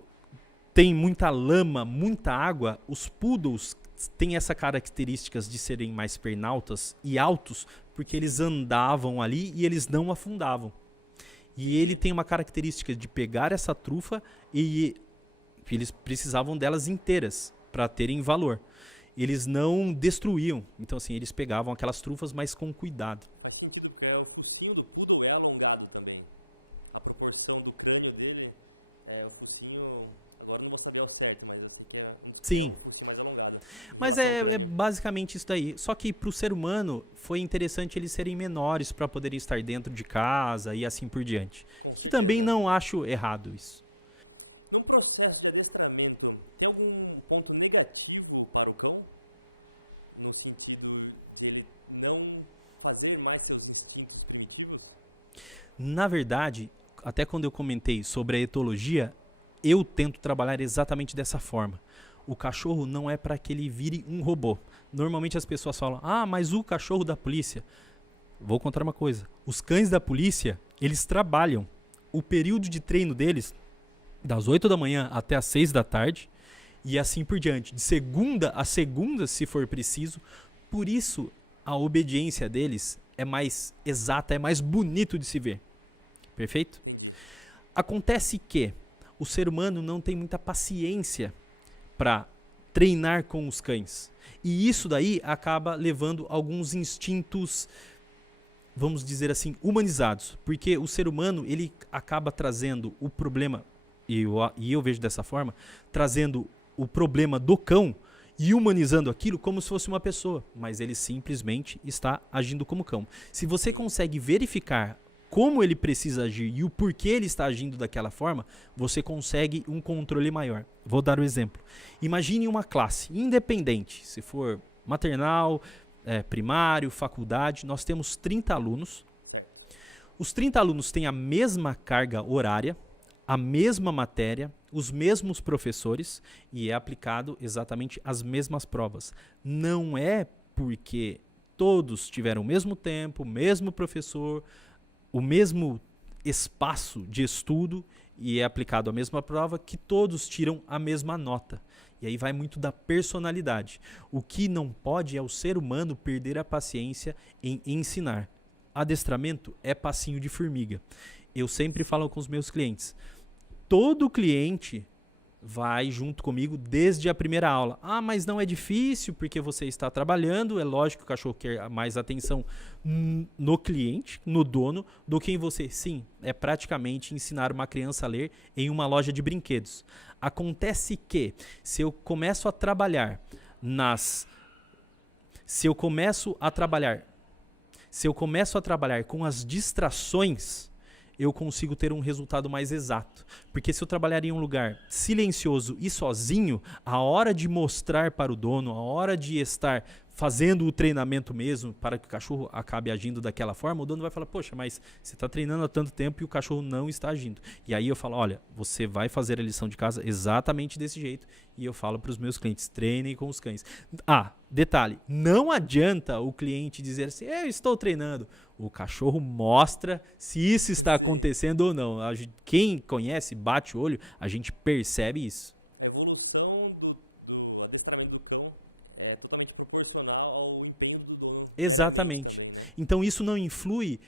tem muita lama, muita água, os poodles têm essa características de serem mais pernaltas e altos, porque eles andavam ali e eles não afundavam. E ele tem uma característica de pegar essa trufa e eles precisavam delas inteiras para terem valor. Eles não destruíam, então assim, eles pegavam aquelas trufas, mas com cuidado. Assim, o focinho do poodle é alongado também. A proporção do crânio dele, o focinho, agora não vou saber ao certo, mas assim que é sim. Mais alongado. Mas é basicamente isso daí. Só que para o ser humano foi interessante eles serem menores para poderem estar dentro de casa e assim por diante. Que também não acho errado isso. No processo de adestramento, tem algum ponto negativo para o cão? No sentido de ele não fazer mais seus instintos primitivos? Na verdade, até quando eu comentei sobre a etologia, eu tento trabalhar exatamente dessa forma. O cachorro não é para que ele vire um robô. Normalmente as pessoas falam, mas o cachorro da polícia. Vou contar uma coisa. Os cães da polícia, eles trabalham. O período de treino deles, das 8 da manhã até as 6 da tarde, e assim por diante. De segunda a segunda, se for preciso. Por isso, a obediência deles é mais exata, é mais bonito de se ver. Perfeito? Acontece que o ser humano não tem muita paciência para treinar com os cães. E isso daí acaba levando alguns instintos, vamos dizer assim, humanizados. Porque o ser humano, ele acaba trazendo o problema, e eu vejo dessa forma, trazendo o problema do cão e humanizando aquilo como se fosse uma pessoa. Mas ele simplesmente está agindo como cão. Se você consegue verificar como ele precisa agir e o porquê ele está agindo daquela forma, você consegue um controle maior. Vou dar um exemplo. Imagine uma classe independente, se for maternal, primário, faculdade, nós temos 30 alunos. Os 30 alunos têm a mesma carga horária, a mesma matéria, os mesmos professores e é aplicado exatamente as mesmas provas. Não é porque todos tiveram o mesmo tempo, o mesmo professor, o mesmo espaço de estudo e é aplicado a mesma prova que todos tiram a mesma nota. E aí vai muito da personalidade. O que não pode é o ser humano perder a paciência em ensinar. Adestramento é passinho de formiga. Eu sempre falo com os meus clientes, todo cliente vai junto comigo desde a primeira aula. Ah, mas não é difícil porque você está trabalhando. É lógico que o cachorro quer mais atenção no cliente, no dono, do que em você. Sim, é praticamente ensinar uma criança a ler em uma loja de brinquedos. Acontece que se eu começo a trabalhar com as distrações, eu consigo ter um resultado mais exato. Porque se eu trabalhar em um lugar silencioso e sozinho, a hora de mostrar para o dono, a hora de estar fazendo o treinamento mesmo, para que o cachorro acabe agindo daquela forma, o dono vai falar, poxa, mas você está treinando há tanto tempo e o cachorro não está agindo. E aí eu falo, olha, você vai fazer a lição de casa exatamente desse jeito. E eu falo para os meus clientes, treinem com os cães. Ah, detalhe, não adianta o cliente dizer assim, eu estou treinando. O cachorro mostra se isso está acontecendo ou não. Quem conhece, bate o olho, a gente percebe isso. A evolução do adestramento do cão é totalmente proporcional ao tempo do... Exatamente. Então isso não influi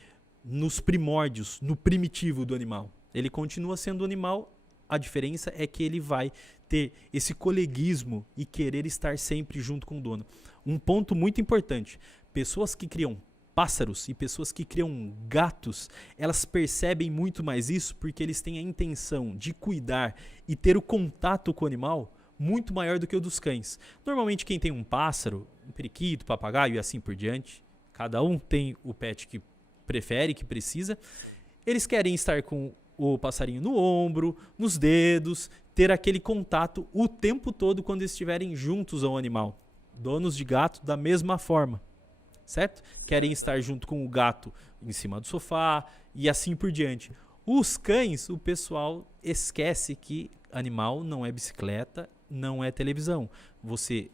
nos primórdios, no primitivo do animal. Ele continua sendo animal, a diferença é que ele vai ter esse coleguismo e querer estar sempre junto com o dono. Um ponto muito importante, pessoas que criam pássaros e pessoas que criam gatos, elas percebem muito mais isso porque eles têm a intenção de cuidar e ter o contato com o animal muito maior do que o dos cães. Normalmente quem tem um pássaro, um periquito, papagaio e assim por diante, cada um tem o pet que prefere, que precisa, eles querem estar com o passarinho no ombro, nos dedos, ter aquele contato o tempo todo quando estiverem juntos ao animal. Donos de gato da mesma forma. Certo? Querem estar junto com o gato em cima do sofá e assim por diante. Os cães, o pessoal esquece que animal não é bicicleta, não é televisão. Você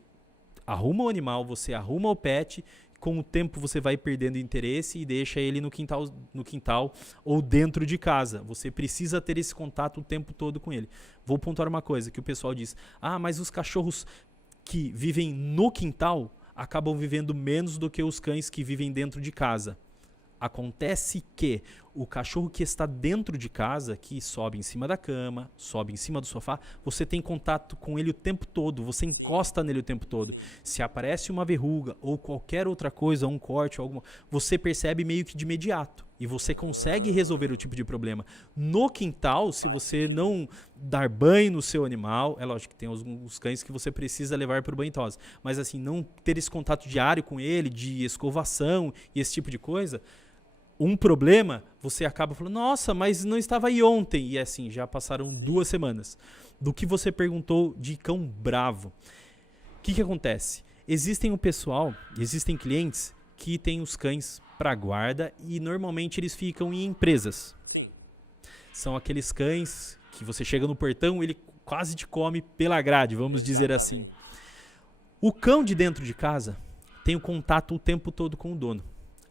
arruma o animal, você arruma o pet, com o tempo você vai perdendo interesse e deixa ele no quintal ou dentro de casa. Você precisa ter esse contato o tempo todo com ele. Vou pontuar uma coisa que o pessoal diz, mas os cachorros que vivem no quintal acabam vivendo menos do que os cães que vivem dentro de casa. Acontece que o cachorro que está dentro de casa, que sobe em cima da cama, sobe em cima do sofá, você tem contato com ele o tempo todo, você encosta nele o tempo todo. Se aparece uma verruga ou qualquer outra coisa, um corte, você percebe meio que de imediato e você consegue resolver o tipo de problema. No quintal, se você não dar banho no seu animal, é lógico que tem alguns cães que você precisa levar para o banho tosa, mas assim, não ter esse contato diário com ele, de escovação e esse tipo de coisa, um problema, você acaba falando, nossa, mas não estava aí ontem. E assim, já passaram 2 semanas. Do que você perguntou de cão bravo. O que acontece? Existem clientes que têm os cães para guarda e normalmente eles ficam em empresas. São aqueles cães que você chega no portão, ele quase te come pela grade, vamos dizer assim. O cão de dentro de casa tem o contato o tempo todo com o dono.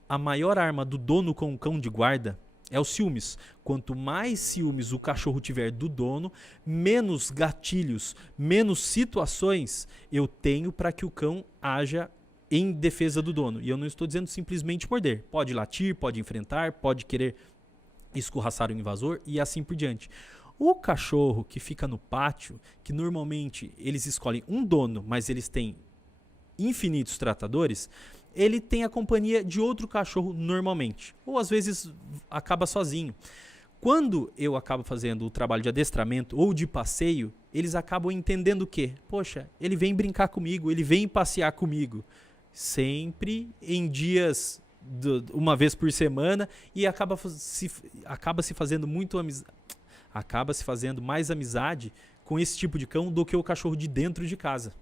A maior arma do dono com o cão de guarda é os ciúmes. Quanto mais ciúmes o cachorro tiver do dono, menos gatilhos, menos situações eu tenho para que o cão haja em defesa do dono. E eu não estou dizendo simplesmente morder. Pode latir, pode enfrentar, pode querer escorraçar o invasor e assim por diante. O cachorro que fica no pátio, que normalmente eles escolhem um dono, mas eles têm infinitos tratadores, ele tem a companhia de outro cachorro normalmente. Ou às vezes acaba sozinho. Quando eu acabo fazendo o trabalho de adestramento ou de passeio, eles acabam entendendo o quê? Poxa, ele vem brincar comigo, ele vem passear comigo. Sempre em dias, uma vez por semana, e acaba se fazendo acaba se fazendo mais amizade com esse tipo de cão do que o cachorro de dentro de casa.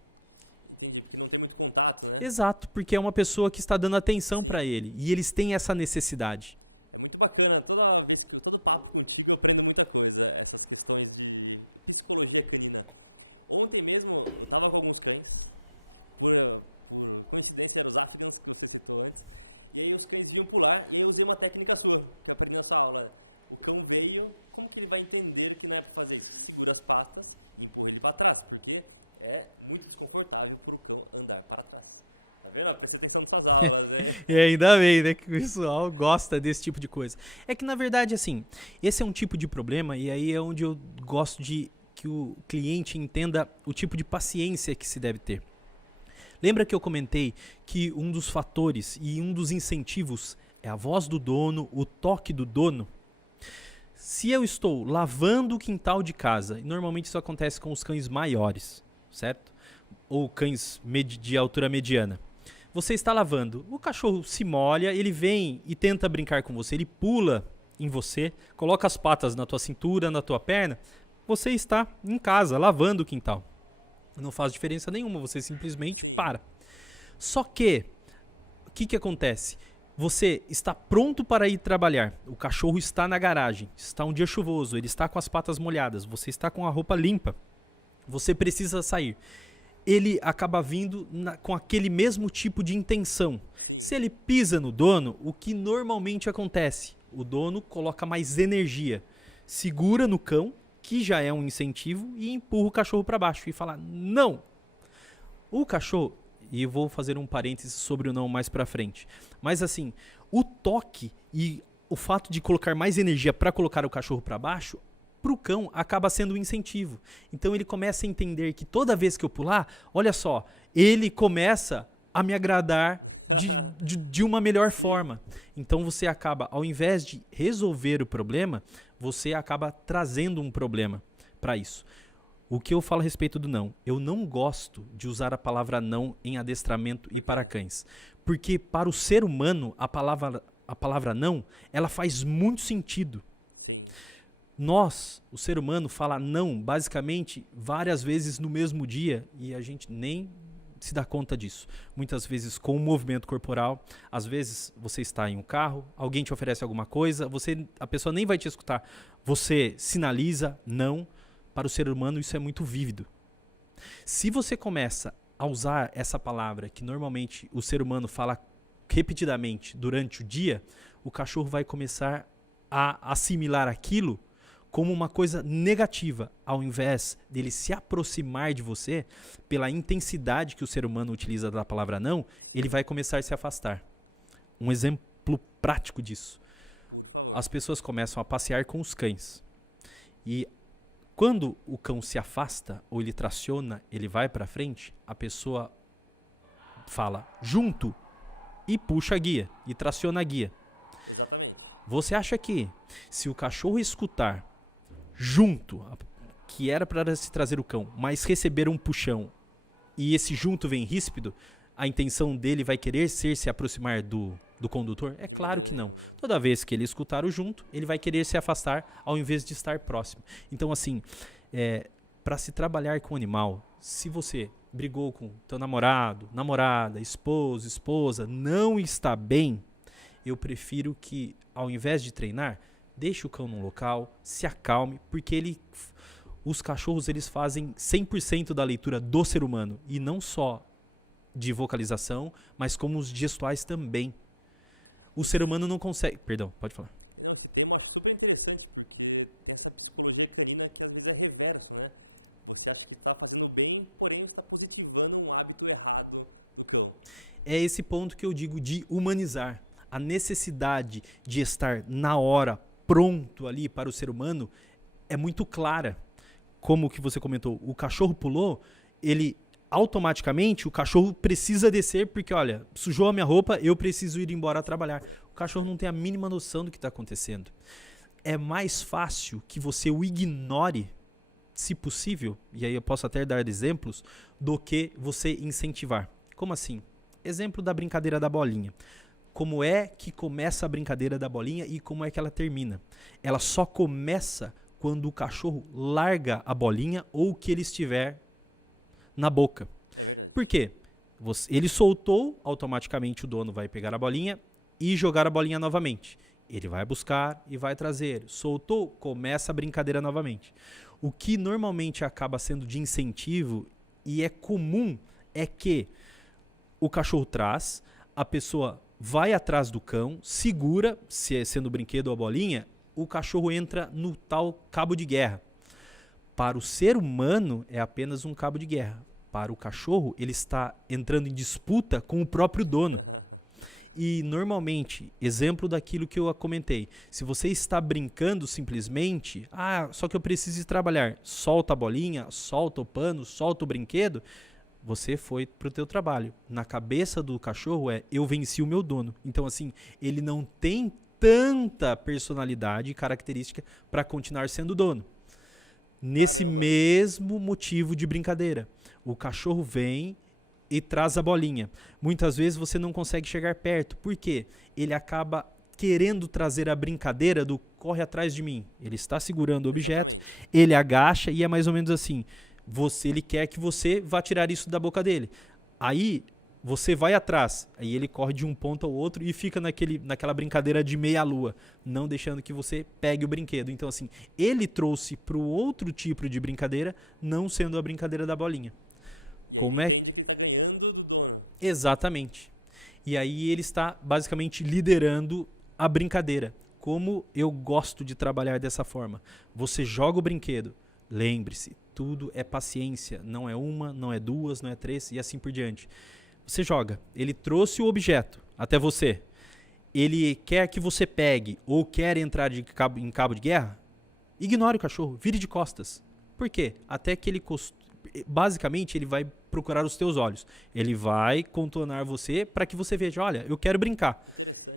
Exato, porque é uma pessoa que está dando atenção para ele, e eles têm essa necessidade. É muito bacana, todo papo contigo eu aprendo muita coisa, essas questões de psicologia canina. Ontem mesmo eu estava com alguns cães, por coincidência exata com o que você citou antes, e aí os cães vinham pular, e eu usei uma técnica sua, que aprendi nessa aula. O cão veio, como que ele vai entender o que não é fazer? Segura as patas e empurra ele para trás, porque é muito desconfortável para o cão andar para trás. Tá vendo? Presta atenção nessas aulas, né? E ainda bem, né, que o pessoal gosta desse tipo de coisa. É que, na verdade, assim, esse é um tipo de problema, e aí é onde eu gosto de que o cliente entenda o tipo de paciência que se deve ter. Lembra que eu comentei que um dos fatores e um dos incentivos é a voz do dono, o toque do dono? Se eu estou lavando o quintal de casa, e normalmente isso acontece com os cães maiores, certo? Ou cães de altura mediana. Você está lavando, o cachorro se molha, ele vem e tenta brincar com você, ele pula em você, coloca as patas na tua cintura, na tua perna, você está em casa, lavando o quintal. Não faz diferença nenhuma, você simplesmente para. Só que, o que acontece? Você está pronto para ir trabalhar, o cachorro está na garagem, está um dia chuvoso, ele está com as patas molhadas, você está com a roupa limpa, você precisa sair. Ele acaba vindo com aquele mesmo tipo de intenção. Se ele pisa no dono, o que normalmente acontece? O dono coloca mais energia, segura no cão, que já é um incentivo, e empurra o cachorro para baixo e fala não. O cachorro, e eu vou fazer um parênteses sobre o não mais para frente, mas assim, o toque e o fato de colocar mais energia para colocar o cachorro para baixo, para o cão acaba sendo um incentivo. Então ele começa a entender que toda vez que eu pular, olha só, ele começa a me agradar de uma melhor forma. Então você acaba, ao invés de resolver o problema, você acaba trazendo um problema para isso. O que eu falo a respeito do não? Eu não gosto de usar a palavra não em adestramento e para cães. Porque para o ser humano, a palavra não, ela faz muito sentido. Nós, o ser humano, fala não, basicamente, várias vezes no mesmo dia e a gente nem se dá conta disso. Muitas vezes com o movimento corporal, às vezes você está em um carro, alguém te oferece alguma coisa, a pessoa nem vai te escutar, você sinaliza não. Para o ser humano isso é muito vívido. Se você começa a usar essa palavra que normalmente o ser humano fala repetidamente durante o dia, o cachorro vai começar a assimilar aquilo como uma coisa negativa, ao invés dele se aproximar de você, pela intensidade que o ser humano utiliza da palavra não, ele vai começar a se afastar. Um exemplo prático disso. As pessoas começam a passear com os cães. E quando o cão se afasta, ou ele traciona, ele vai para frente, a pessoa fala junto e puxa a guia, e traciona a guia. Você acha que se o cachorro escutar junto, que era para se trazer o cão, mas receber um puxão, e esse junto vem ríspido, a intenção dele vai querer se aproximar do condutor? É claro que não. Toda vez que ele escutar o junto, ele vai querer se afastar ao invés de estar próximo. Então, assim, para se trabalhar com o animal, se você brigou com teu namorado, namorada, esposo, esposa, não está bem, eu prefiro que, ao invés de treinar, deixe o cão num local, se acalme, porque os cachorros eles fazem 100% da leitura do ser humano, e não só de vocalização, mas como os gestuais também. O ser humano não consegue... Perdão, pode falar. É uma super interessante, porque essa psicologia canina que às vezes é reversa, né? Você acha que está fazendo bem, porém está positivando um hábito errado no cão. É esse ponto que eu digo de humanizar. A necessidade de estar na hora, pronto ali para o ser humano, é muito clara. Como que você comentou, o cachorro pulou, ele automaticamente, o cachorro precisa descer porque, olha, sujou a minha roupa, eu preciso ir embora trabalhar. O cachorro não tem a mínima noção do que está acontecendo. É mais fácil que você o ignore, se possível, e aí eu posso até dar exemplos, do que você incentivar. Como assim? Exemplo da brincadeira da bolinha. Como é que começa a brincadeira da bolinha e como é que ela termina? Ela só começa quando o cachorro larga a bolinha ou que ele estiver na boca. Por quê? Ele soltou, automaticamente o dono vai pegar a bolinha e jogar a bolinha novamente. Ele vai buscar e vai trazer. Soltou, começa a brincadeira novamente. O que normalmente acaba sendo de incentivo e é comum é que o cachorro traz, a pessoa vai atrás do cão, segura, se é sendo brinquedo ou a bolinha, o cachorro entra no tal cabo de guerra. Para o ser humano é apenas um cabo de guerra. Para o cachorro, ele está entrando em disputa com o próprio dono. E normalmente, exemplo daquilo que eu comentei, se você está brincando simplesmente, só que eu preciso ir trabalhar, solta a bolinha, solta o pano, solta o brinquedo, você foi para o teu trabalho. Na cabeça do cachorro eu venci o meu dono. Então assim, ele não tem tanta personalidade e característica para continuar sendo dono. Nesse mesmo motivo de brincadeira, o cachorro vem e traz a bolinha. Muitas vezes você não consegue chegar perto. Por quê? Ele acaba querendo trazer a brincadeira do corre atrás de mim. Ele está segurando o objeto, ele agacha e é mais ou menos assim. Ele quer que você vá tirar isso da boca dele. Aí você vai atrás, aí ele corre de um ponto ao outro e fica naquela brincadeira de meia-lua, não deixando que você pegue o brinquedo. Então assim, ele trouxe para o outro tipo de brincadeira, não sendo a brincadeira da bolinha. Como é que... Exatamente. E aí ele está basicamente liderando a brincadeira. Como eu gosto de trabalhar dessa forma. Você joga o brinquedo, lembre-se, tudo é paciência, não é uma, não é duas, não é três e assim por diante. Você joga, ele trouxe o objeto até você, ele quer que você pegue ou quer entrar em cabo de guerra, ignore o cachorro, vire de costas. Por quê? Até que basicamente ele vai procurar os teus olhos, ele vai contornar você para que você veja, olha, eu quero brincar.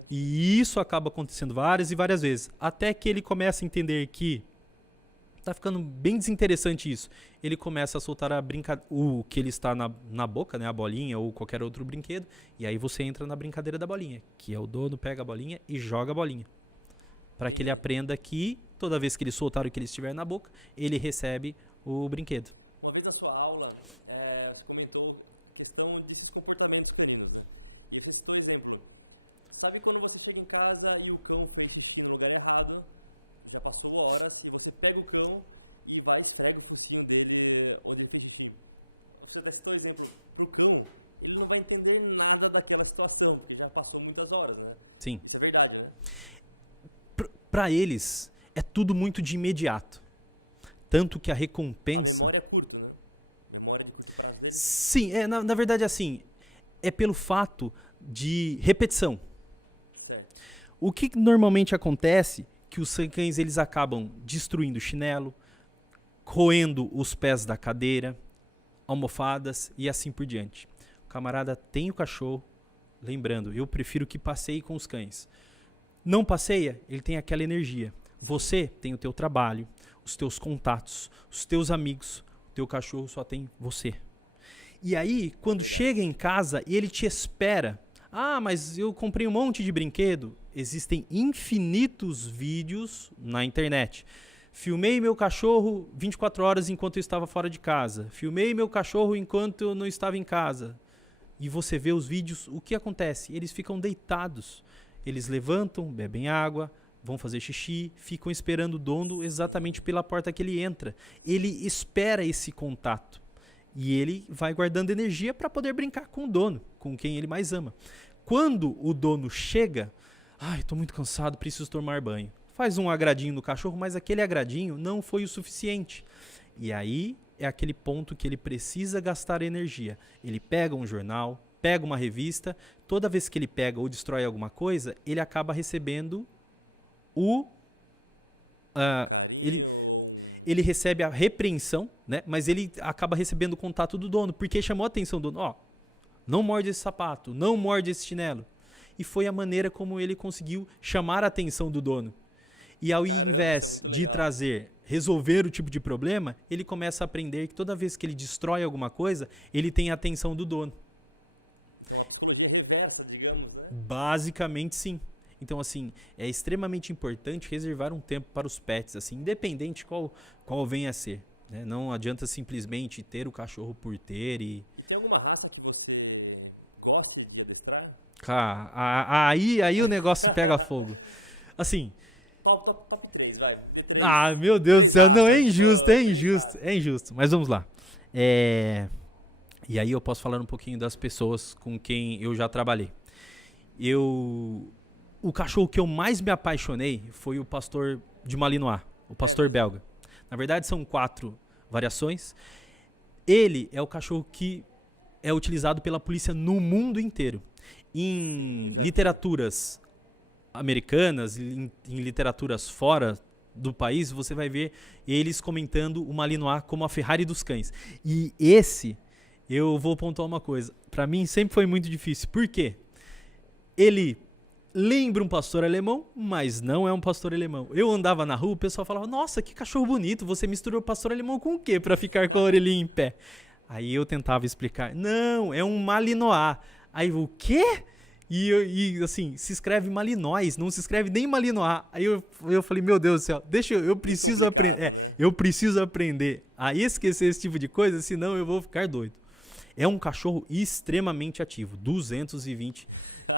E isso acaba acontecendo várias e várias vezes, até que ele começa a entender que tá ficando bem desinteressante isso. Ele começa a soltar o que ele está na boca, né, a bolinha ou qualquer outro brinquedo, e aí você entra na brincadeira da bolinha, que é o dono pega a bolinha e joga a bolinha. Para que ele aprenda que toda vez que ele soltar o que ele estiver na boca, ele recebe o brinquedo. Uma vez na sua aula, você comentou a questão desses comportamentos felinos, né? E eu citou exemplo. Sabe quando você chega em casa e o cão fez xixi no lugar errado, já passou horas, você pega o cão e vai esfregar o focinho dele onde ele fez xixi. Você dá esse exemplo do cão, ele não vai entender nada daquela situação, porque já passou muitas horas, né? Sim. Isso é verdade, né? Para eles, é tudo muito de imediato. Tanto que a recompensa... A memória é curta, né? A memória é... Sim, na verdade assim, é pelo fato de repetição. Certo. O que normalmente acontece que os cães eles acabam destruindo o chinelo, roendo os pés da cadeira, almofadas e assim por diante. O camarada tem o cachorro, lembrando, eu prefiro que passeie com os cães. Não passeia, ele tem aquela energia. Você tem o teu trabalho, os teus contatos, os teus amigos, o teu cachorro só tem você. E aí, quando chega em casa e ele te espera, mas eu comprei um monte de brinquedo. Existem infinitos vídeos na internet. Filmei meu cachorro 24 horas enquanto eu estava fora de casa. Filmei meu cachorro enquanto eu não estava em casa. E você vê os vídeos, o que acontece? Eles ficam deitados. Eles levantam, bebem água, vão fazer xixi, ficam esperando o dono exatamente pela porta que ele entra. Ele espera esse contato. E ele vai guardando energia para poder brincar com o dono, com quem ele mais ama. Quando o dono chega, estou muito cansado, preciso tomar banho. Faz um agradinho no cachorro, mas aquele agradinho não foi o suficiente. E aí é aquele ponto que ele precisa gastar energia. Ele pega um jornal, pega uma revista, toda vez que ele pega ou destrói alguma coisa, ele acaba recebendo ele recebe a repreensão, né? Mas ele acaba recebendo o contato do dono, porque chamou a atenção do dono. Não morde esse sapato, não morde esse chinelo. E foi a maneira como ele conseguiu chamar a atenção do dono. E ao invés de resolver o tipo de problema, ele começa a aprender que toda vez que ele destrói alguma coisa, ele tem a atenção do dono. É uma psicologia reversa, digamos, né? Basicamente, sim. Então, assim, é extremamente importante reservar um tempo para os pets, assim, independente qual venha a ser. Né? Não adianta simplesmente ter o cachorro por ter e... Tem alguma raça que você gosta de adestrar? Aí o negócio pega fogo. Assim... Top 3, vai. Meu Deus do céu, não, é injusto. Mas vamos lá. E aí eu posso falar um pouquinho das pessoas com quem eu já trabalhei. O cachorro que eu mais me apaixonei foi o pastor de Malinois, o pastor belga. Na verdade, são 4 variações. Ele é o cachorro que é utilizado pela polícia no mundo inteiro. Em literaturas americanas, em literaturas fora do país, você vai ver eles comentando o Malinois como a Ferrari dos cães. E eu vou pontuar uma coisa. Para mim, sempre foi muito difícil. Por quê? Ele lembra um pastor alemão, mas não é um pastor alemão. Eu andava na rua, o pessoal falava, nossa, que cachorro bonito, você misturou pastor alemão com o quê para ficar com a orelhinha em pé? Aí eu tentava explicar, não, é um Malinois. Aí o quê? E assim, se escreve Malinois, não se escreve nem Malinois. Aí eu falei, meu Deus do céu, eu preciso aprender. Eu preciso aprender a esquecer esse tipo de coisa, senão eu vou ficar doido. É um cachorro extremamente ativo, 220,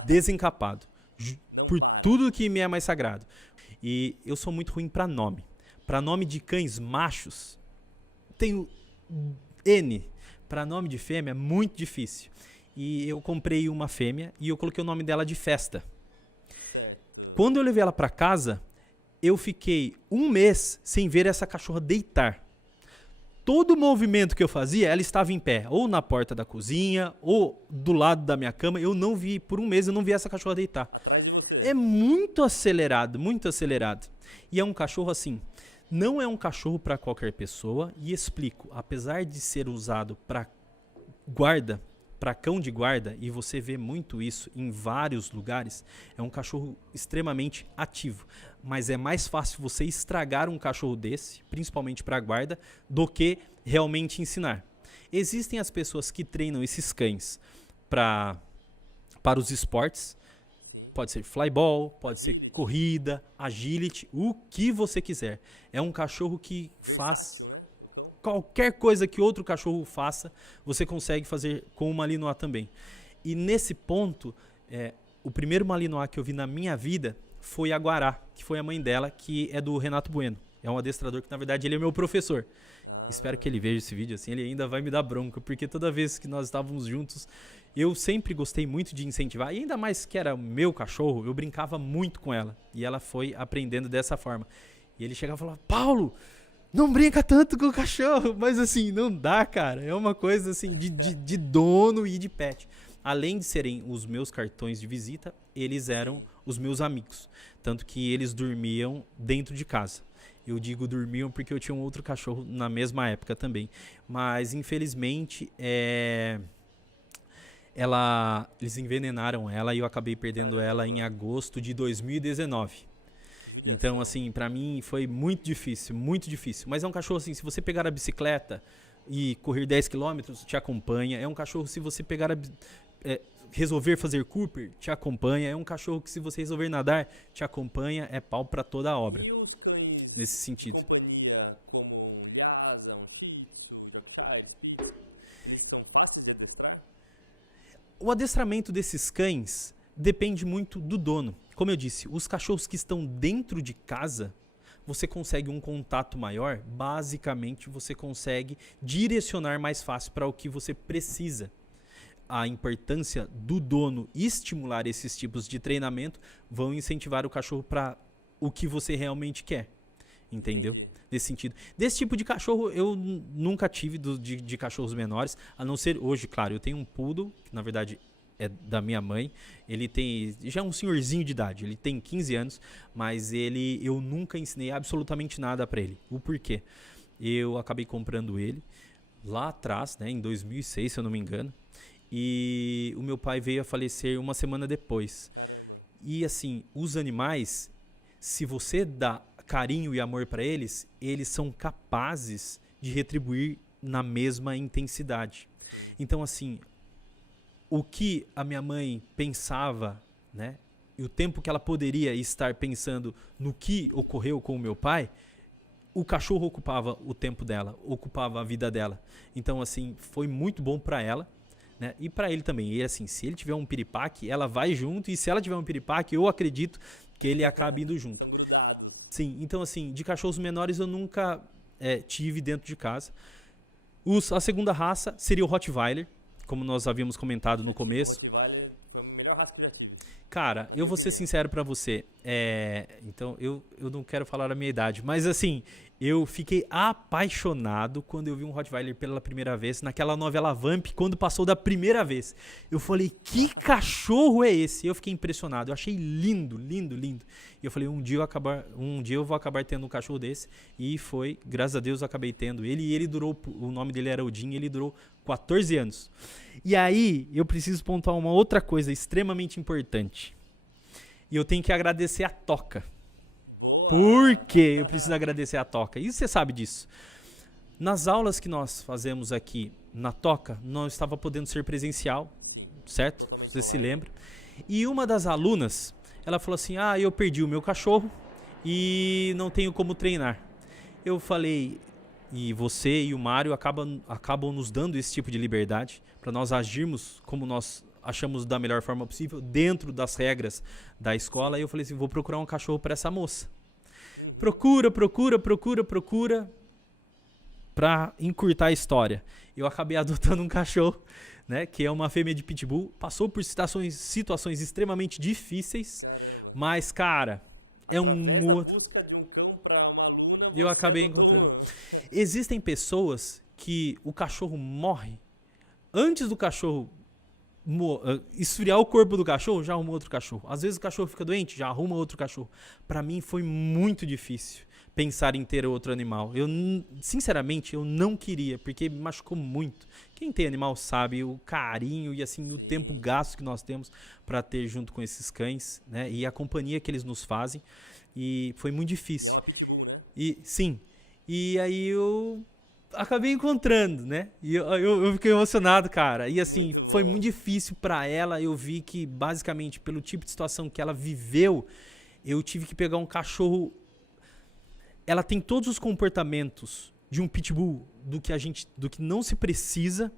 desencapado, por tudo que me é mais sagrado. E eu sou muito ruim para nome. Para nome de cães machos, tenho N. Para nome de fêmea, muito difícil. E eu comprei uma fêmea e eu coloquei o nome dela de Festa. Quando eu levei ela para casa, eu fiquei 1 mês sem ver essa cachorra deitar. Todo movimento que eu fazia, ela estava em pé, ou na porta da cozinha, ou do lado da minha cama. Eu não vi, por 1 mês eu não vi essa cachorra deitar. É muito acelerado, muito acelerado. E é um cachorro assim, não é um cachorro para qualquer pessoa. E explico, apesar de ser usado para guarda, para cão de guarda, e você vê muito isso em vários lugares, é um cachorro extremamente ativo. Mas é mais fácil você estragar um cachorro desse, principalmente para guarda, do que realmente ensinar. Existem as pessoas que treinam esses cães para os esportes, pode ser flyball, pode ser corrida, agility, o que você quiser. É um cachorro que faz... Qualquer coisa que outro cachorro faça, você consegue fazer com o Malinois também. E nesse ponto, o primeiro Malinois que eu vi na minha vida foi a Guará, que foi a mãe dela, que é do Renato Bueno. É um adestrador que, na verdade, ele é meu professor. Espero que ele veja esse vídeo, assim, ele ainda vai me dar bronca, porque toda vez que nós estávamos juntos, eu sempre gostei muito de incentivar, e ainda mais que era o meu cachorro, eu brincava muito com ela. E ela foi aprendendo dessa forma. E ele chegava e falava, Paulo, não brinca tanto com o cachorro, mas assim, não dá, cara. É uma coisa assim de dono e de pet. Além de serem os meus cartões de visita, eles eram os meus amigos. Tanto que eles dormiam dentro de casa. Eu digo dormiam porque eu tinha um outro cachorro na mesma época também. Mas infelizmente, eles envenenaram ela e eu acabei perdendo ela em agosto de 2019. Então, assim, pra mim foi muito difícil, muito difícil. Mas é um cachorro, assim, se você pegar a bicicleta e correr 10 km, te acompanha. É um cachorro, se você pegar resolver fazer Cooper, te acompanha. É um cachorro que, se você resolver nadar, te acompanha. É pau pra toda a obra. E os cães nesse sentido. companhia como Lhasa, Fixo, Jaguar, eles são fáceis de adestrar? O adestramento desses cães depende muito do dono. Como eu disse, os cachorros que estão dentro de casa, você consegue um contato maior. Basicamente, você consegue direcionar mais fácil para o que você precisa. A importância do dono estimular esses tipos de treinamento vão incentivar o cachorro para o que você realmente quer. Entendeu? nesse sentido. Desse tipo de cachorro eu nunca tive de cachorros menores, a não ser hoje, claro, eu tenho um poodle, que na verdade é da minha mãe, ele tem, já é um senhorzinho de idade, ele tem 15 anos, mas eu nunca ensinei absolutamente nada para ele. O porquê? Eu acabei comprando ele lá atrás, né, em 2006, se eu não me engano, e o meu pai veio a falecer uma semana depois. E assim, os animais, se você dá carinho e amor para eles, eles são capazes de retribuir na mesma intensidade. Então assim, o que a minha mãe pensava, né, e o tempo que ela poderia estar pensando no que ocorreu com o meu pai, o cachorro ocupava o tempo dela, ocupava a vida dela. Então assim, foi muito bom para ela, né? E para ele também. E assim, se ele tiver um piripaque, ela vai junto, e se ela tiver um piripaque, eu acredito que ele acabe indo junto. Sim, então assim, de cachorros menores eu nunca tive dentro de casa. A segunda raça seria o Rottweiler, como nós havíamos comentado no começo. Cara, eu vou ser sincero pra você, então eu não quero falar a minha idade, mas assim, eu fiquei apaixonado quando eu vi um Rottweiler pela primeira vez, naquela novela Vamp, quando passou da primeira vez. Eu falei, que cachorro é esse? Eu fiquei impressionado, eu achei lindo, lindo, lindo. E eu falei, um dia eu vou acabar tendo um cachorro desse, e foi, graças a Deus eu acabei tendo ele, e ele durou, o nome dele era Odin, ele durou 14 anos. E aí, eu preciso pontuar uma outra coisa extremamente importante. E eu tenho que agradecer a Toca. Por que eu preciso agradecer a Toca? E você sabe disso. Nas aulas que nós fazemos aqui na Toca, não estava podendo ser presencial, certo? Você se lembra? E uma das alunas, ela falou assim, eu perdi o meu cachorro e não tenho como treinar. Eu falei, e você e o Mário acabam nos dando esse tipo de liberdade para nós agirmos como nós achamos da melhor forma possível, dentro das regras da escola. E eu falei assim, vou procurar um cachorro para essa moça. Procura, para encurtar a história. Eu acabei adotando um cachorro, né, que é uma fêmea de pitbull. Passou por situações extremamente difíceis, mas, cara, é um outro... Eu acabei encontrando. Existem pessoas que o cachorro morre, antes do cachorro esfriar o corpo do cachorro, já arruma outro cachorro. Às vezes o cachorro fica doente, já arruma outro cachorro. Pra mim foi muito difícil pensar em ter outro animal. Sinceramente, eu não queria, porque me machucou muito. Quem tem animal sabe o carinho e assim o tempo gasto que nós temos para ter junto com esses cães, né? E a companhia que eles nos fazem. E foi muito difícil. E sim. E aí eu acabei encontrando, né? E eu fiquei emocionado, cara. E assim, foi muito difícil pra ela. Eu vi que, basicamente, pelo tipo de situação que ela viveu, eu tive que pegar um cachorro. Ela tem todos os comportamentos de um pitbull, do que não se precisa,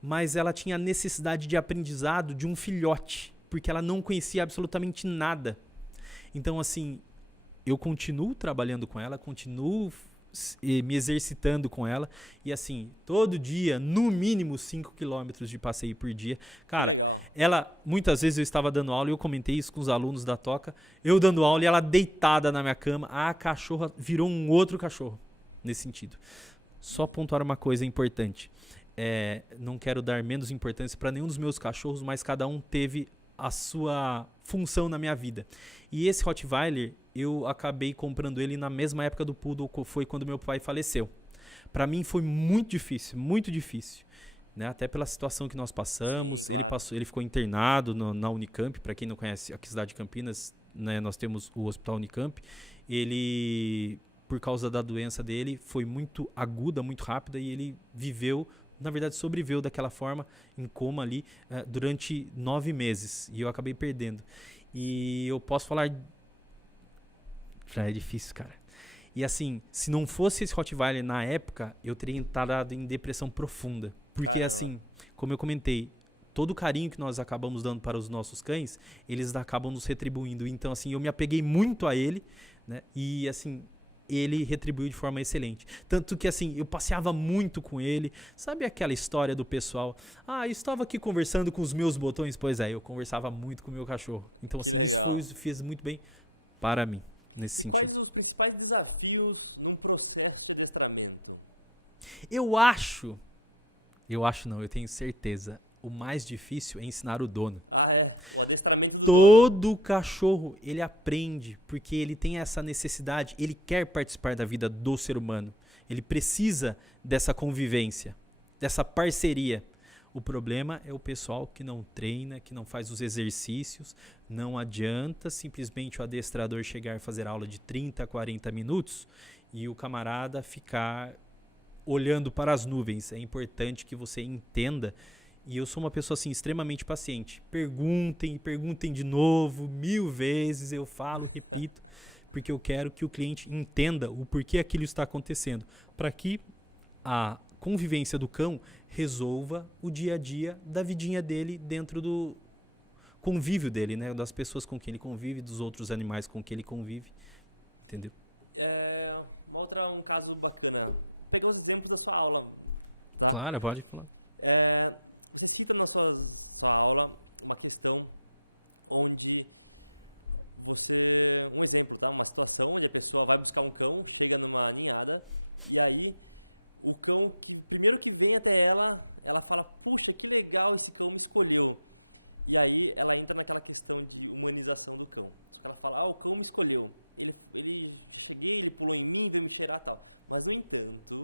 mas ela tinha a necessidade de aprendizado de um filhote, porque ela não conhecia absolutamente nada. Então, assim, eu continuo trabalhando com ela, continuo me exercitando com ela, e assim, todo dia, no mínimo 5 km de passeio por dia. Cara, muitas vezes eu estava dando aula, e eu comentei isso com os alunos da Toca, eu dando aula e ela deitada na minha cama, a cachorra virou um outro cachorro, nesse sentido. Só pontuar uma coisa importante, não quero dar menos importância para nenhum dos meus cachorros, mas cada um teve a sua função na minha vida. E esse Rottweiler, eu acabei comprando ele na mesma época do Poodle, foi quando meu pai faleceu. Para mim foi muito difícil, né? Até pela situação que nós passamos. Ele ficou internado na Unicamp, para quem não conhece aqui, cidade de Campinas, né? Nós temos o Hospital Unicamp. Ele, por causa da doença dele, foi muito aguda, muito rápida, e ele na verdade sobreviveu daquela forma, em coma ali, durante 9 meses, e eu acabei perdendo. E eu posso falar, já é difícil, cara. E assim, se não fosse esse Rottweiler na época, eu teria entrado em depressão profunda, porque assim, como eu comentei, todo o carinho que nós acabamos dando para os nossos cães, eles acabam nos retribuindo. Então assim, eu me apeguei muito a ele, né? E assim, ele retribuiu de forma excelente. Tanto que assim, eu passeava muito com ele. Sabe aquela história do pessoal? Eu estava aqui conversando com os meus botões. Pois é, eu conversava muito com o meu cachorro. Então assim, isso fez muito bem para mim, nesse sentido. Quais são os principais desafios num processo de adestramento? Eu tenho certeza. O mais difícil é ensinar o dono. O adestramento... Todo cachorro, ele aprende, porque ele tem essa necessidade, ele quer participar da vida do ser humano. Ele precisa dessa convivência, dessa parceria. O problema é o pessoal que não treina, que não faz os exercícios. Não adianta simplesmente o adestrador chegar e fazer aula de 30, 40 minutos e o camarada ficar olhando para as nuvens. É importante que você entenda. E eu sou uma pessoa assim extremamente paciente. Perguntem de novo, 1000 vezes, eu falo, repito, porque eu quero que o cliente entenda o porquê aquilo está acontecendo, para que a convivência do cão resolva o dia a dia da vidinha dele dentro do convívio dele, né? Das pessoas com quem ele convive, dos outros animais com quem ele convive, entendeu? Um caso bacana. Peguei uns exemplos da sua aula. Tá? Claro, pode falar. Você cita na sua aula uma questão onde um exemplo, tá? Uma situação onde a pessoa vai buscar um cão, chega numa ninhada, e aí o cão, primeiro que vem até ela fala, puxa, que legal esse cão me escolheu. E aí ela entra naquela questão de humanização do cão. Ela fala, o cão me escolheu. Ele pulou em mim, veio me cheirar e tal. Mas, no entanto,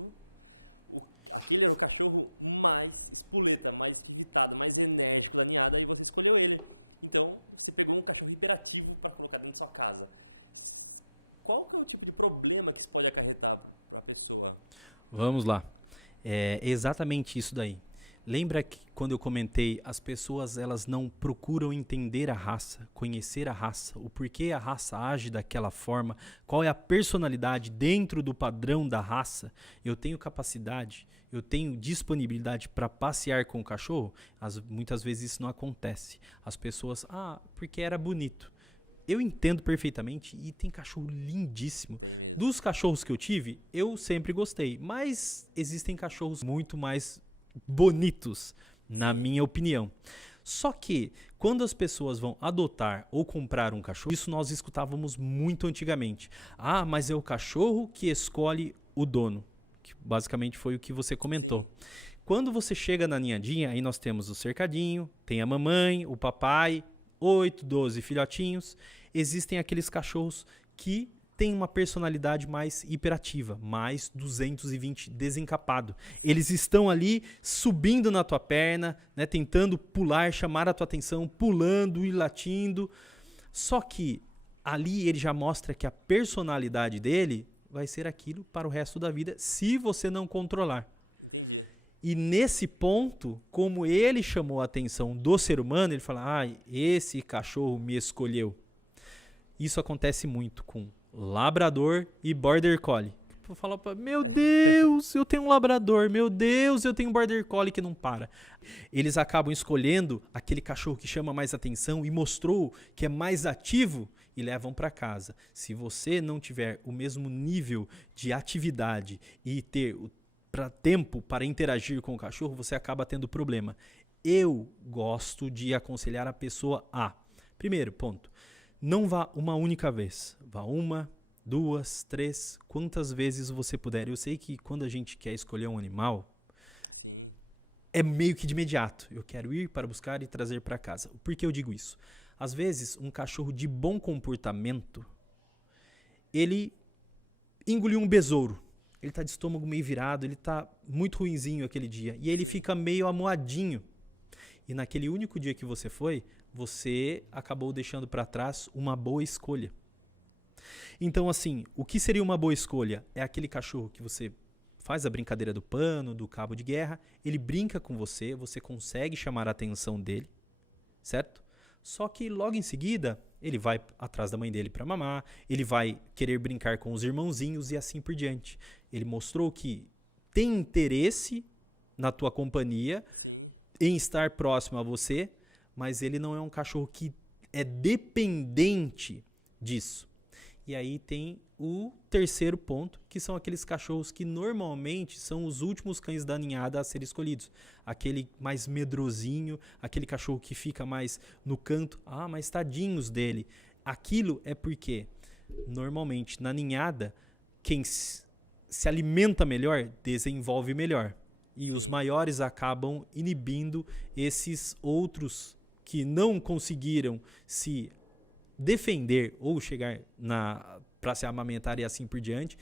aquele é o cachorro mais espoleta, mais irritado, mais enérgico da ninhada, e você escolheu ele. Então, você pegou um cachorro imperativo para colocar dentro da sua casa. Qual é o tipo de problema que isso pode acarretar para a pessoa? Vamos lá. É exatamente isso daí. Lembra que quando eu comentei, as pessoas elas não procuram entender a raça, conhecer a raça, o porquê a raça age daquela forma, qual é a personalidade dentro do padrão da raça. Eu tenho capacidade, eu tenho disponibilidade para passear com o cachorro? Muitas vezes isso não acontece. As pessoas, porque era bonito. Eu entendo perfeitamente e tem cachorro lindíssimo. Dos cachorros que eu tive, eu sempre gostei, mas existem cachorros muito mais bonitos, na minha opinião. Só que, quando as pessoas vão adotar ou comprar um cachorro, isso nós escutávamos muito antigamente. Mas é o cachorro que escolhe o dono. Que basicamente foi o que você comentou. Quando você chega na ninhadinha, aí nós temos o cercadinho, tem a mamãe, o papai, 8, 12 filhotinhos. Existem aqueles cachorros que tem uma personalidade mais hiperativa, mais 220 desencapado. Eles estão ali subindo na tua perna, né, tentando pular, chamar a tua atenção, pulando e latindo. Só que ali ele já mostra que a personalidade dele vai ser aquilo para o resto da vida, se você não controlar. E nesse ponto, como ele chamou a atenção do ser humano, ele fala, esse cachorro me escolheu. Isso acontece muito com labrador e border collie. Eu falo, meu Deus, eu tenho um labrador, meu Deus, eu tenho um border collie que não para. Eles acabam escolhendo aquele cachorro que chama mais atenção e mostrou que é mais ativo e levam para casa. Se você não tiver o mesmo nível de atividade e ter tempo para interagir com o cachorro, você acaba tendo problema. Eu gosto de aconselhar a pessoa primeiro ponto, não vá uma única vez. Vá 1, 2, 3, quantas vezes você puder. Eu sei que quando a gente quer escolher um animal, é meio que de imediato. Eu quero ir para buscar e trazer para casa. Por que eu digo isso? Às vezes, um cachorro de bom comportamento, ele engoliu um besouro. Ele está de estômago meio virado, ele está muito ruinzinho aquele dia. E ele fica meio amuadinho. E naquele único dia que você foi, você acabou deixando para trás uma boa escolha. Então, assim, o que seria uma boa escolha? É aquele cachorro que você faz a brincadeira do pano, do cabo de guerra, ele brinca com você, você consegue chamar a atenção dele, certo? Só que logo em seguida, ele vai atrás da mãe dele para mamar, ele vai querer brincar com os irmãozinhos e assim por diante. Ele mostrou que tem interesse na tua companhia, em estar próximo a você, mas ele não é um cachorro que é dependente disso. E aí tem o terceiro ponto, que são aqueles cachorros que normalmente são os últimos cães da ninhada a serem escolhidos. Aquele mais medrosinho, aquele cachorro que fica mais no canto. Mas tadinhos dele. Aquilo é porque, normalmente, na ninhada, quem se alimenta melhor, desenvolve melhor. E os maiores acabam inibindo esses outros que não conseguiram se defender ou chegar para se amamentar e assim por diante.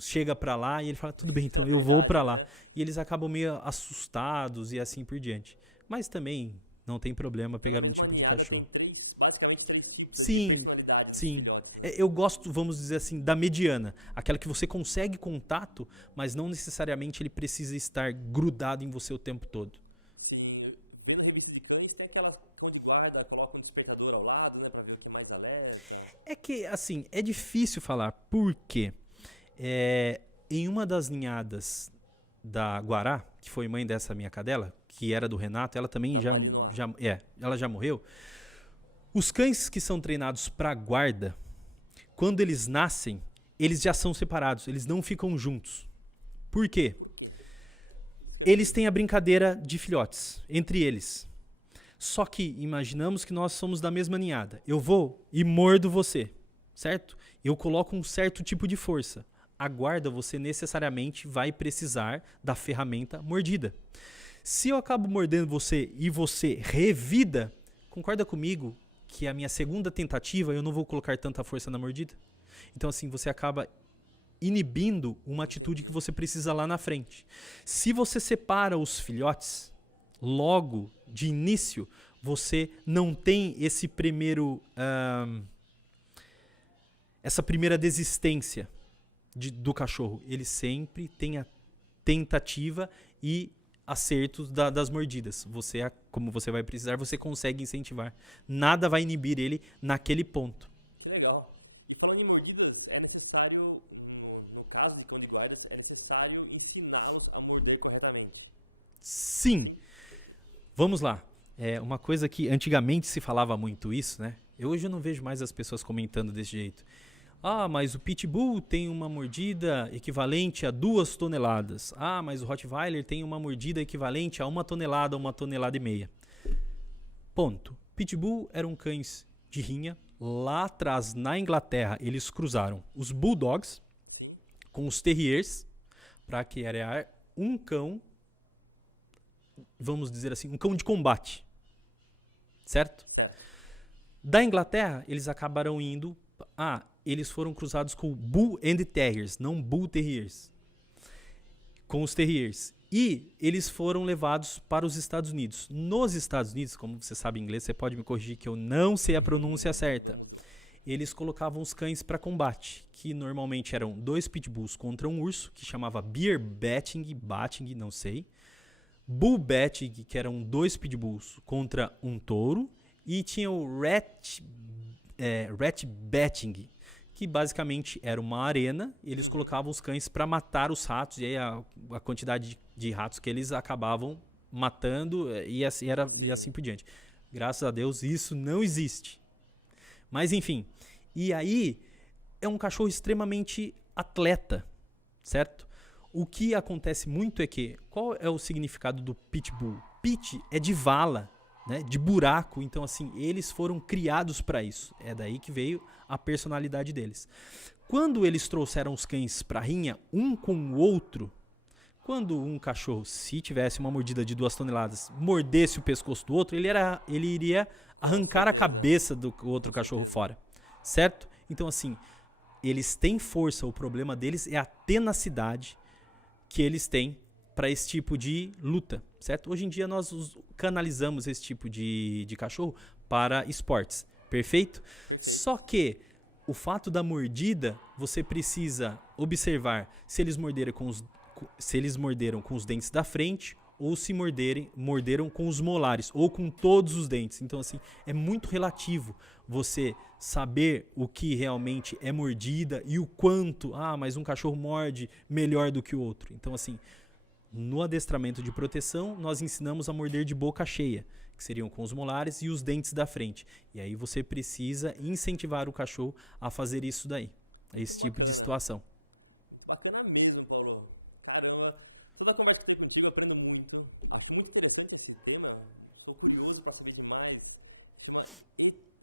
Chega para lá e ele fala, tudo bem, então eu vou para lá. E eles acabam meio assustados e assim por diante. Mas também não tem problema pegar um tipo de cachorro. Basicamente 3 tipos Sim, de personalidade. sim. Eu gosto, vamos dizer assim, da mediana. Aquela que você consegue contato, mas não necessariamente ele precisa estar grudado em você o tempo todo. E vendo restricções, tem aquela cão de guarda, coloca um despertador ao lado, né, pra ver que é mais alerta. É que, assim, é difícil falar. Por quê? Em uma das ninhadas da Guará, que foi mãe dessa minha cadela, que era do Renato, ela também ela já morreu. Os cães que são treinados para guarda, quando eles nascem, eles já são separados, eles não ficam juntos. Por quê? Eles têm a brincadeira de filhotes, entre eles. Só que imaginamos que nós somos da mesma ninhada. Eu vou e mordo você, certo? Eu coloco um certo tipo de força. A guarda, você necessariamente vai precisar da ferramenta mordida. Se eu acabo mordendo você e você revida, concorda comigo que a minha segunda tentativa eu não vou colocar tanta força na mordida? Então assim, você acaba inibindo uma atitude que você precisa lá na frente. Se você separa os filhotes, logo de início, você não tem esse essa primeira desistência do cachorro. Ele sempre tem a tentativa e acertos das mordidas. Como você vai precisar, você consegue incentivar. Nada vai inibir ele naquele ponto. Que legal. E falando em mordidas, é necessário, no caso do cão de guarda, é necessário ensiná-los a morder corretamente. Sim. Vamos lá. Uma coisa que antigamente se falava muito isso, né? Hoje eu não vejo mais as pessoas comentando desse jeito. Ah, mas o Pitbull tem uma mordida equivalente a 2 toneladas. Ah, mas o Rottweiler tem uma mordida equivalente a 1 tonelada, 1,5 toneladas. Ponto. Pitbull eram cães de rinha. Lá atrás, na Inglaterra, eles cruzaram os Bulldogs com os Terriers para criar um cão, vamos dizer assim, um cão de combate. Certo? Da Inglaterra, eles acabaram indo... eles foram cruzados com Bull and Terriers, não Bull Terriers. Com os Terriers. E eles foram levados para os Estados Unidos. Nos Estados Unidos, como você sabe inglês, você pode me corrigir que eu não sei a pronúncia certa. Eles colocavam os cães para combate, que normalmente eram 2 pitbulls contra um urso, que chamava Bear Batting, não sei. Bull Batting, que eram 2 pitbulls contra um touro. E tinha o Rat Batting, que basicamente era uma arena, e eles colocavam os cães para matar os ratos, e aí a quantidade de ratos que eles acabavam matando, e assim por diante. Graças a Deus isso não existe. Mas enfim, e aí é um cachorro extremamente atleta, certo? O que acontece muito é que, qual é o significado do Pitbull? Pit é de vala, né, de buraco, então assim, eles foram criados para isso. É daí que veio a personalidade deles. Quando eles trouxeram os cães para rinha, um com o outro, quando um cachorro, se tivesse uma mordida de 2 toneladas, mordesse o pescoço do outro, ele iria arrancar a cabeça do outro cachorro fora, certo? Então assim, eles têm força, o problema deles é a tenacidade que eles têm para esse tipo de luta, certo? Hoje em dia nós canalizamos esse tipo de cachorro para esportes, perfeito? Só que o fato da mordida, você precisa observar se eles morderam com os dentes da frente ou se morderam com os molares ou com todos os dentes. Então assim, é muito relativo você saber o que realmente é mordida e o quanto, mas um cachorro morde melhor do que o outro. Então assim, no adestramento de proteção, nós ensinamos a morder de boca cheia, que seriam com os molares e os dentes da frente. E aí você precisa incentivar o cachorro a fazer isso daí, esse tipo de situação. Bacana mesmo, Paulo. Caramba, toda a conversa que eu tenho contigo eu aprendo muito. Acho muito interessante esse tema. Estou curioso para saber mais.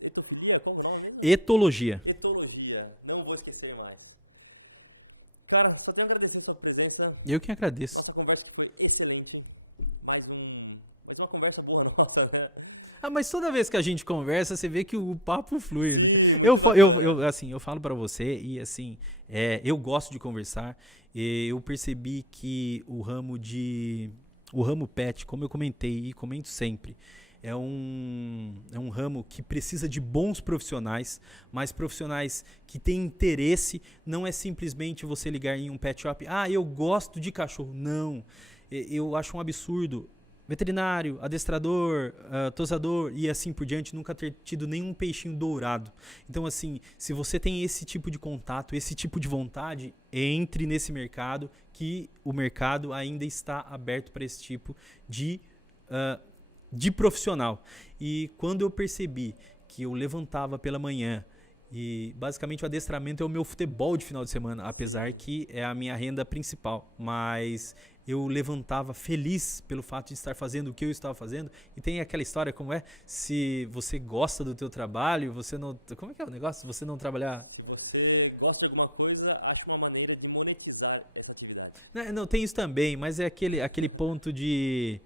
Etologia, como é o nome? Etologia. Etologia, não vou esquecer mais. presença. Eu que agradeço. Nossa conversa foi excelente. Mais uma conversa boa, nossa, né? Ah, mas toda vez que a gente conversa, você vê que o papo flui, né? Assim, eu falo pra você e, assim, eu gosto de conversar. E eu percebi que o ramo pet, como eu comentei e comento sempre, é um ramo que precisa de bons profissionais, mas profissionais que têm interesse. Não é simplesmente você ligar em um pet shop, eu gosto de cachorro. Não, eu acho um absurdo. Veterinário, adestrador, tosador e assim por diante, nunca ter tido nenhum peixinho dourado. Então, assim, se você tem esse tipo de contato, esse tipo de vontade, entre nesse mercado, que o mercado ainda está aberto para esse tipo de profissional. E quando eu percebi que eu levantava pela manhã, e basicamente o adestramento é o meu futebol de final de semana, apesar que é a minha renda principal, mas eu levantava feliz pelo fato de estar fazendo o que eu estava fazendo. E tem aquela história, como se você gosta do teu trabalho, você não... Como é que é o negócio? Se você não trabalhar... Se você gosta de uma coisa, acha uma maneira de monetizar essa atividade. Não, tem isso também, mas é aquele ponto de...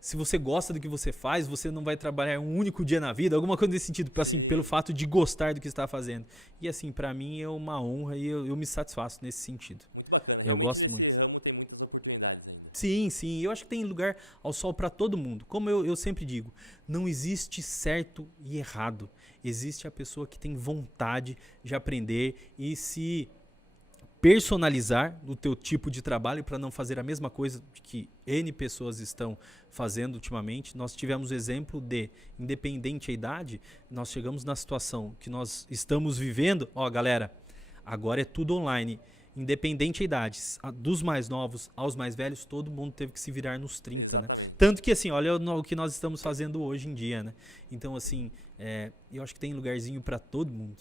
Se você gosta do que você faz, você não vai trabalhar um único dia na vida, alguma coisa nesse sentido, assim, pelo fato de gostar do que está fazendo. E assim, pra mim é uma honra e eu me satisfaço nesse sentido. Eu gosto muito. Sim, eu acho que tem lugar ao sol para todo mundo. Como eu sempre digo, não existe certo e errado. Existe a pessoa que tem vontade de aprender e se personalizar o teu tipo de trabalho para não fazer a mesma coisa que N pessoas estão fazendo ultimamente. Nós tivemos o exemplo de, independente da idade, nós chegamos na situação que nós estamos vivendo. Galera, agora é tudo online. Independente da idade, dos mais novos aos mais velhos, todo mundo teve que se virar nos 30, né? Tanto que, assim, olha o que nós estamos fazendo hoje em dia, né? Então, assim, eu acho que tem lugarzinho para todo mundo.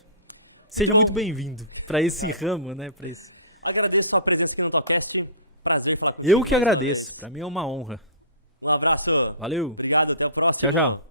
Seja muito bem-vindo para esse ramo, né? Agradeço a sua presença aqui no Topcast. Prazer falar com você. Eu que agradeço. Para mim é uma honra. Um abraço. Valeu. Obrigado, até a próxima. Tchau.